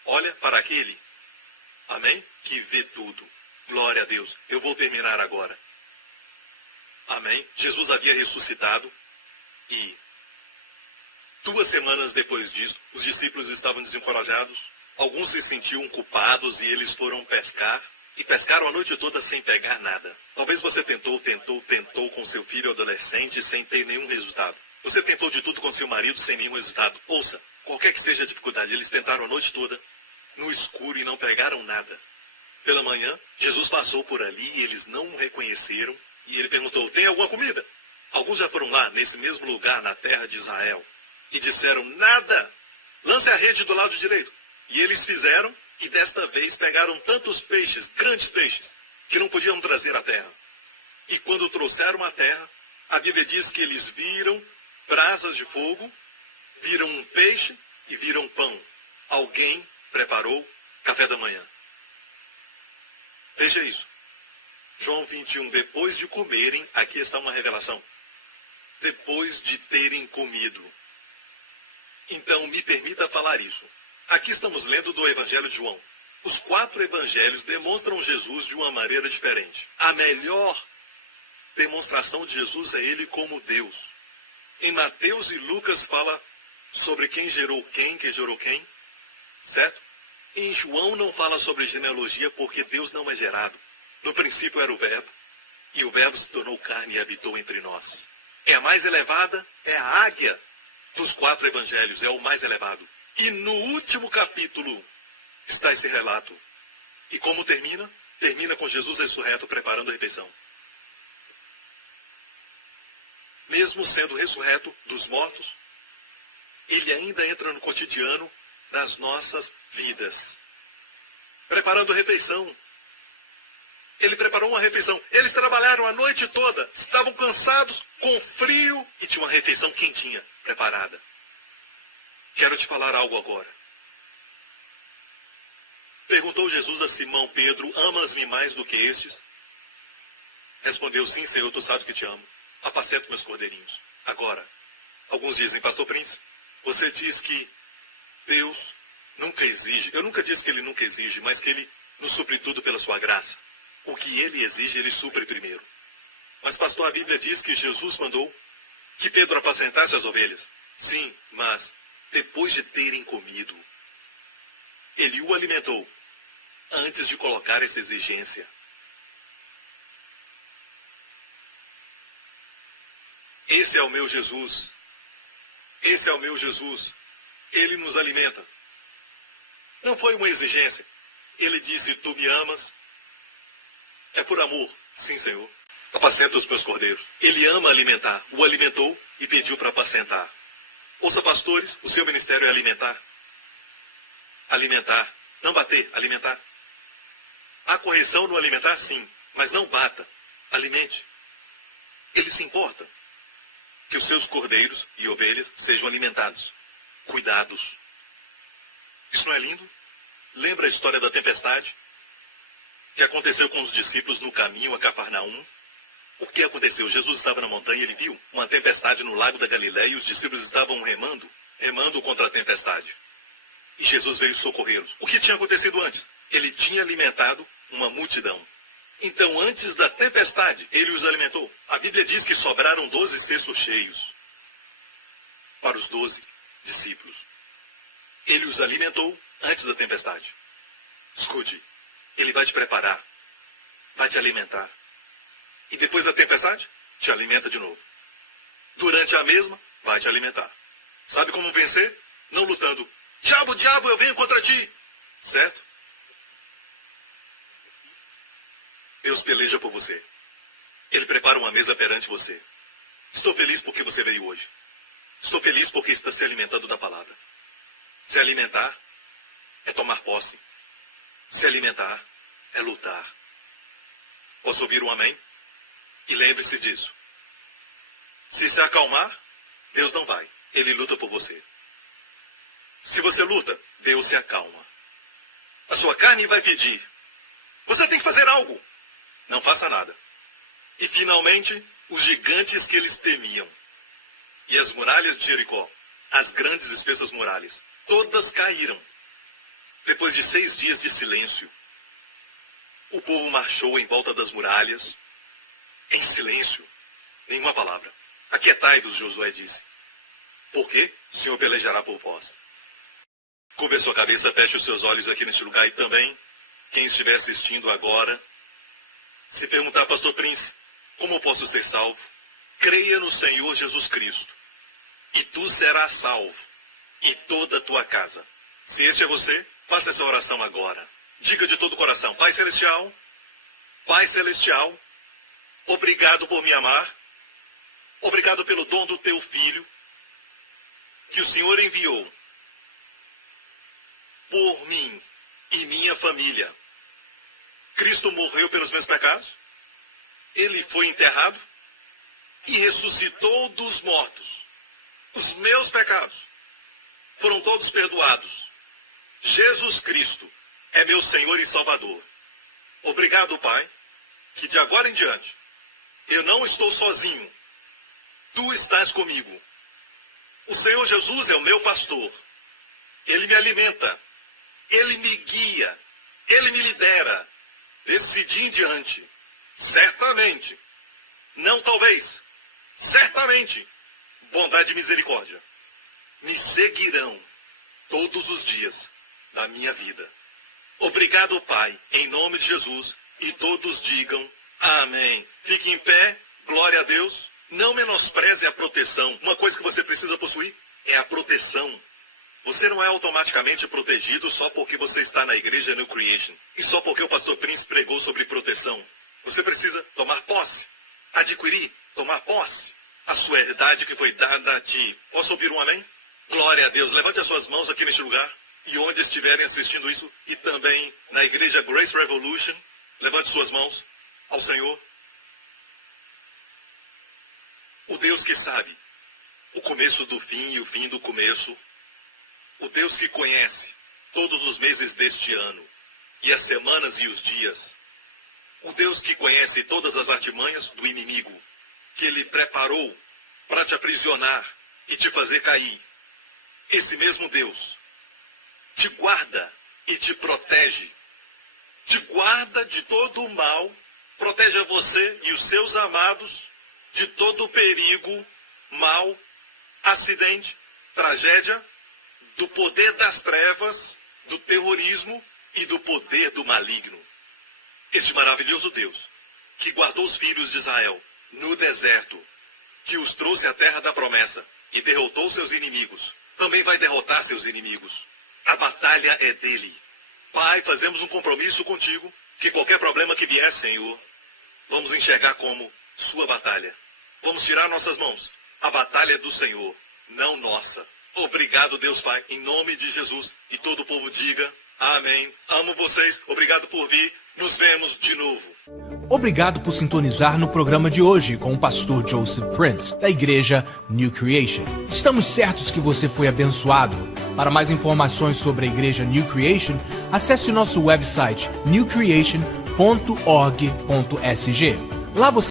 Olha para aquele, amém, que vê tudo. Glória a Deus. Eu vou terminar agora. Amém. Jesus havia ressuscitado e 2 semanas depois disso, os discípulos estavam desencorajados. Alguns se sentiam culpados e eles foram pescar. E pescaram a noite toda sem pegar nada. Talvez você tentou com seu filho adolescente sem ter nenhum resultado. Você tentou de tudo com seu marido sem nenhum resultado. Ouça, qualquer que seja a dificuldade, eles tentaram a noite toda no escuro e não pegaram nada. Pela manhã, Jesus passou por ali e eles não o reconheceram. E ele perguntou, tem alguma comida? Alguns já foram lá, nesse mesmo lugar, na terra de Israel. E disseram, nada. Lance a rede do lado direito. E eles fizeram. E desta vez pegaram tantos peixes, grandes peixes, que não podiam trazer à terra. E quando trouxeram à terra, a Bíblia diz que eles viram brasas de fogo Viram um peixe e viram pão. Alguém preparou café da manhã. Veja isso. João 21, depois de comerem, aqui está uma revelação. Depois de terem comido. Então, me permita falar isso. Aqui estamos lendo do Evangelho de João. Os 4 evangelhos demonstram Jesus de uma maneira diferente. A melhor demonstração de Jesus é ele como Deus. Em Mateus e Lucas fala sobre quem gerou quem gerou quem, certo? Em João não fala sobre genealogia porque Deus não é gerado. No princípio era o Verbo, e o Verbo se tornou carne e habitou entre nós. É a mais elevada, é a águia dos 4 evangelhos, é o mais elevado. E no último capítulo está esse relato. E como termina? Termina com Jesus ressurreto preparando a refeição. Mesmo sendo ressurreto dos mortos, ele ainda entra no cotidiano das nossas vidas. Preparando a refeição. Ele preparou uma refeição. Eles trabalharam a noite toda, estavam cansados, com frio, e tinha uma refeição quentinha, preparada. Quero te falar algo agora. Perguntou Jesus a Simão Pedro, amas-me mais do que estes? Respondeu, sim, Senhor, tu sabes que te amo. Apacento meus cordeirinhos. Agora, alguns dizem, Pastor Prince, você diz que Deus nunca exige. Eu nunca disse que ele nunca exige, mas que ele nos supre tudo pela sua graça. O que ele exige, ele supre primeiro. Mas, pastor, a Bíblia diz que Jesus mandou que Pedro apacentasse as ovelhas. Sim, mas depois de terem comido, ele o alimentou antes de colocar essa exigência. Esse é o meu Jesus. Esse é o meu Jesus. Ele nos alimenta. Não foi uma exigência. Ele disse, tu me amas. É por amor. Sim, Senhor. Apacenta os meus cordeiros. Ele ama alimentar. O alimentou e pediu para apacentar. Ouça, pastores, o seu ministério é alimentar. Alimentar. Não bater, alimentar. Há correção no alimentar, sim. Mas não bata. Alimente. Ele se importa que os seus cordeiros e ovelhas sejam alimentados. Cuidados. Isso não é lindo? Lembra a história da tempestade? Que aconteceu com os discípulos no caminho a Cafarnaum? O que aconteceu? Jesus estava na montanha e ele viu uma tempestade no lago da Galileia e os discípulos estavam remando contra a tempestade. E Jesus veio socorrê-los. O que tinha acontecido antes? Ele tinha alimentado uma multidão. Então, antes da tempestade, ele os alimentou. A Bíblia diz que sobraram 12 cestos cheios para os 12 discípulos. Ele os alimentou antes da tempestade. Escute, ele vai te preparar, vai te alimentar. E depois da tempestade, te alimenta de novo. Durante a mesma, vai te alimentar. Sabe como vencer? Não lutando. Diabo, diabo, eu venho contra ti. Certo? Deus peleja por você. Ele prepara uma mesa perante você. Estou feliz porque você veio hoje. Estou feliz porque está se alimentando da palavra. Se alimentar é tomar posse. Se alimentar é lutar. Posso ouvir um amém? E lembre-se disso. Se acalmar, Deus não vai. Ele luta por você. Se você luta, Deus se acalma. A sua carne vai pedir. Você tem que fazer algo. Não faça nada. E finalmente, os gigantes que eles temiam. E as muralhas de Jericó, as grandes e espessas muralhas, todas caíram. Depois de 6 dias de silêncio, o povo marchou em volta das muralhas, em silêncio, nenhuma palavra. Aquietai-vos, Josué disse. Por quê? O Senhor pelejará por vós. Cubra a sua cabeça, feche os seus olhos aqui neste lugar e também, quem estiver assistindo agora, se perguntar, Pastor Prince, como eu posso ser salvo? Creia no Senhor Jesus Cristo, e tu serás salvo, e toda a tua casa. Se este é você, faça essa oração agora. Diga de todo o coração, Pai Celestial, obrigado por me amar, obrigado pelo dom do teu Filho, que o Senhor enviou por mim e minha família. Cristo morreu pelos meus pecados, ele foi enterrado e ressuscitou dos mortos. Os meus pecados foram todos perdoados. Jesus Cristo é meu Senhor e Salvador. Obrigado, Pai, que de agora em diante eu não estou sozinho. Tu estás comigo. O Senhor Jesus é o meu pastor. Ele me alimenta. Ele me guia. Ele me lidera. Desse dia em diante, certamente, não talvez, certamente, bondade e misericórdia me seguirão todos os dias da minha vida. Obrigado, Pai, em nome de Jesus, e todos digam amém. Fique em pé, glória a Deus. Não menospreze a proteção. Uma coisa que você precisa possuir é a proteção. Você não é automaticamente protegido só porque você está na igreja New Creation e só porque o pastor Prince pregou sobre proteção. Você precisa tomar posse, adquirir, tomar posse a sua herdade que foi dada a ti. Posso ouvir um amém? Glória a Deus. Levante as suas mãos aqui neste lugar e onde estiverem assistindo isso e também na igreja Grace Revolution, levante suas mãos ao Senhor. O Deus que sabe o começo do fim e o fim do começo. O Deus que conhece todos os meses deste ano, e as semanas e os dias. O Deus que conhece todas as artimanhas do inimigo, que ele preparou para te aprisionar e te fazer cair. Esse mesmo Deus te guarda e te protege. Te guarda de todo o mal, protege a você e os seus amados de todo o perigo, mal, acidente, tragédia, do poder das trevas, do terrorismo e do poder do maligno. Este maravilhoso Deus, que guardou os filhos de Israel no deserto, que os trouxe à terra da promessa e derrotou seus inimigos, também vai derrotar seus inimigos. A batalha é dele. Pai, fazemos um compromisso contigo, que qualquer problema que vier, Senhor, vamos enxergar como sua batalha. Vamos tirar nossas mãos. A batalha é do Senhor, não nossa. Obrigado, Deus Pai, em nome de Jesus. E todo o povo diga amém. Amo vocês. Obrigado por vir. Nos vemos de novo. Obrigado por sintonizar no programa de hoje com o pastor Joseph Prince, da igreja New Creation. Estamos certos que você foi abençoado. Para mais informações sobre a igreja New Creation, acesse o nosso website newcreation.org.sg. Lá você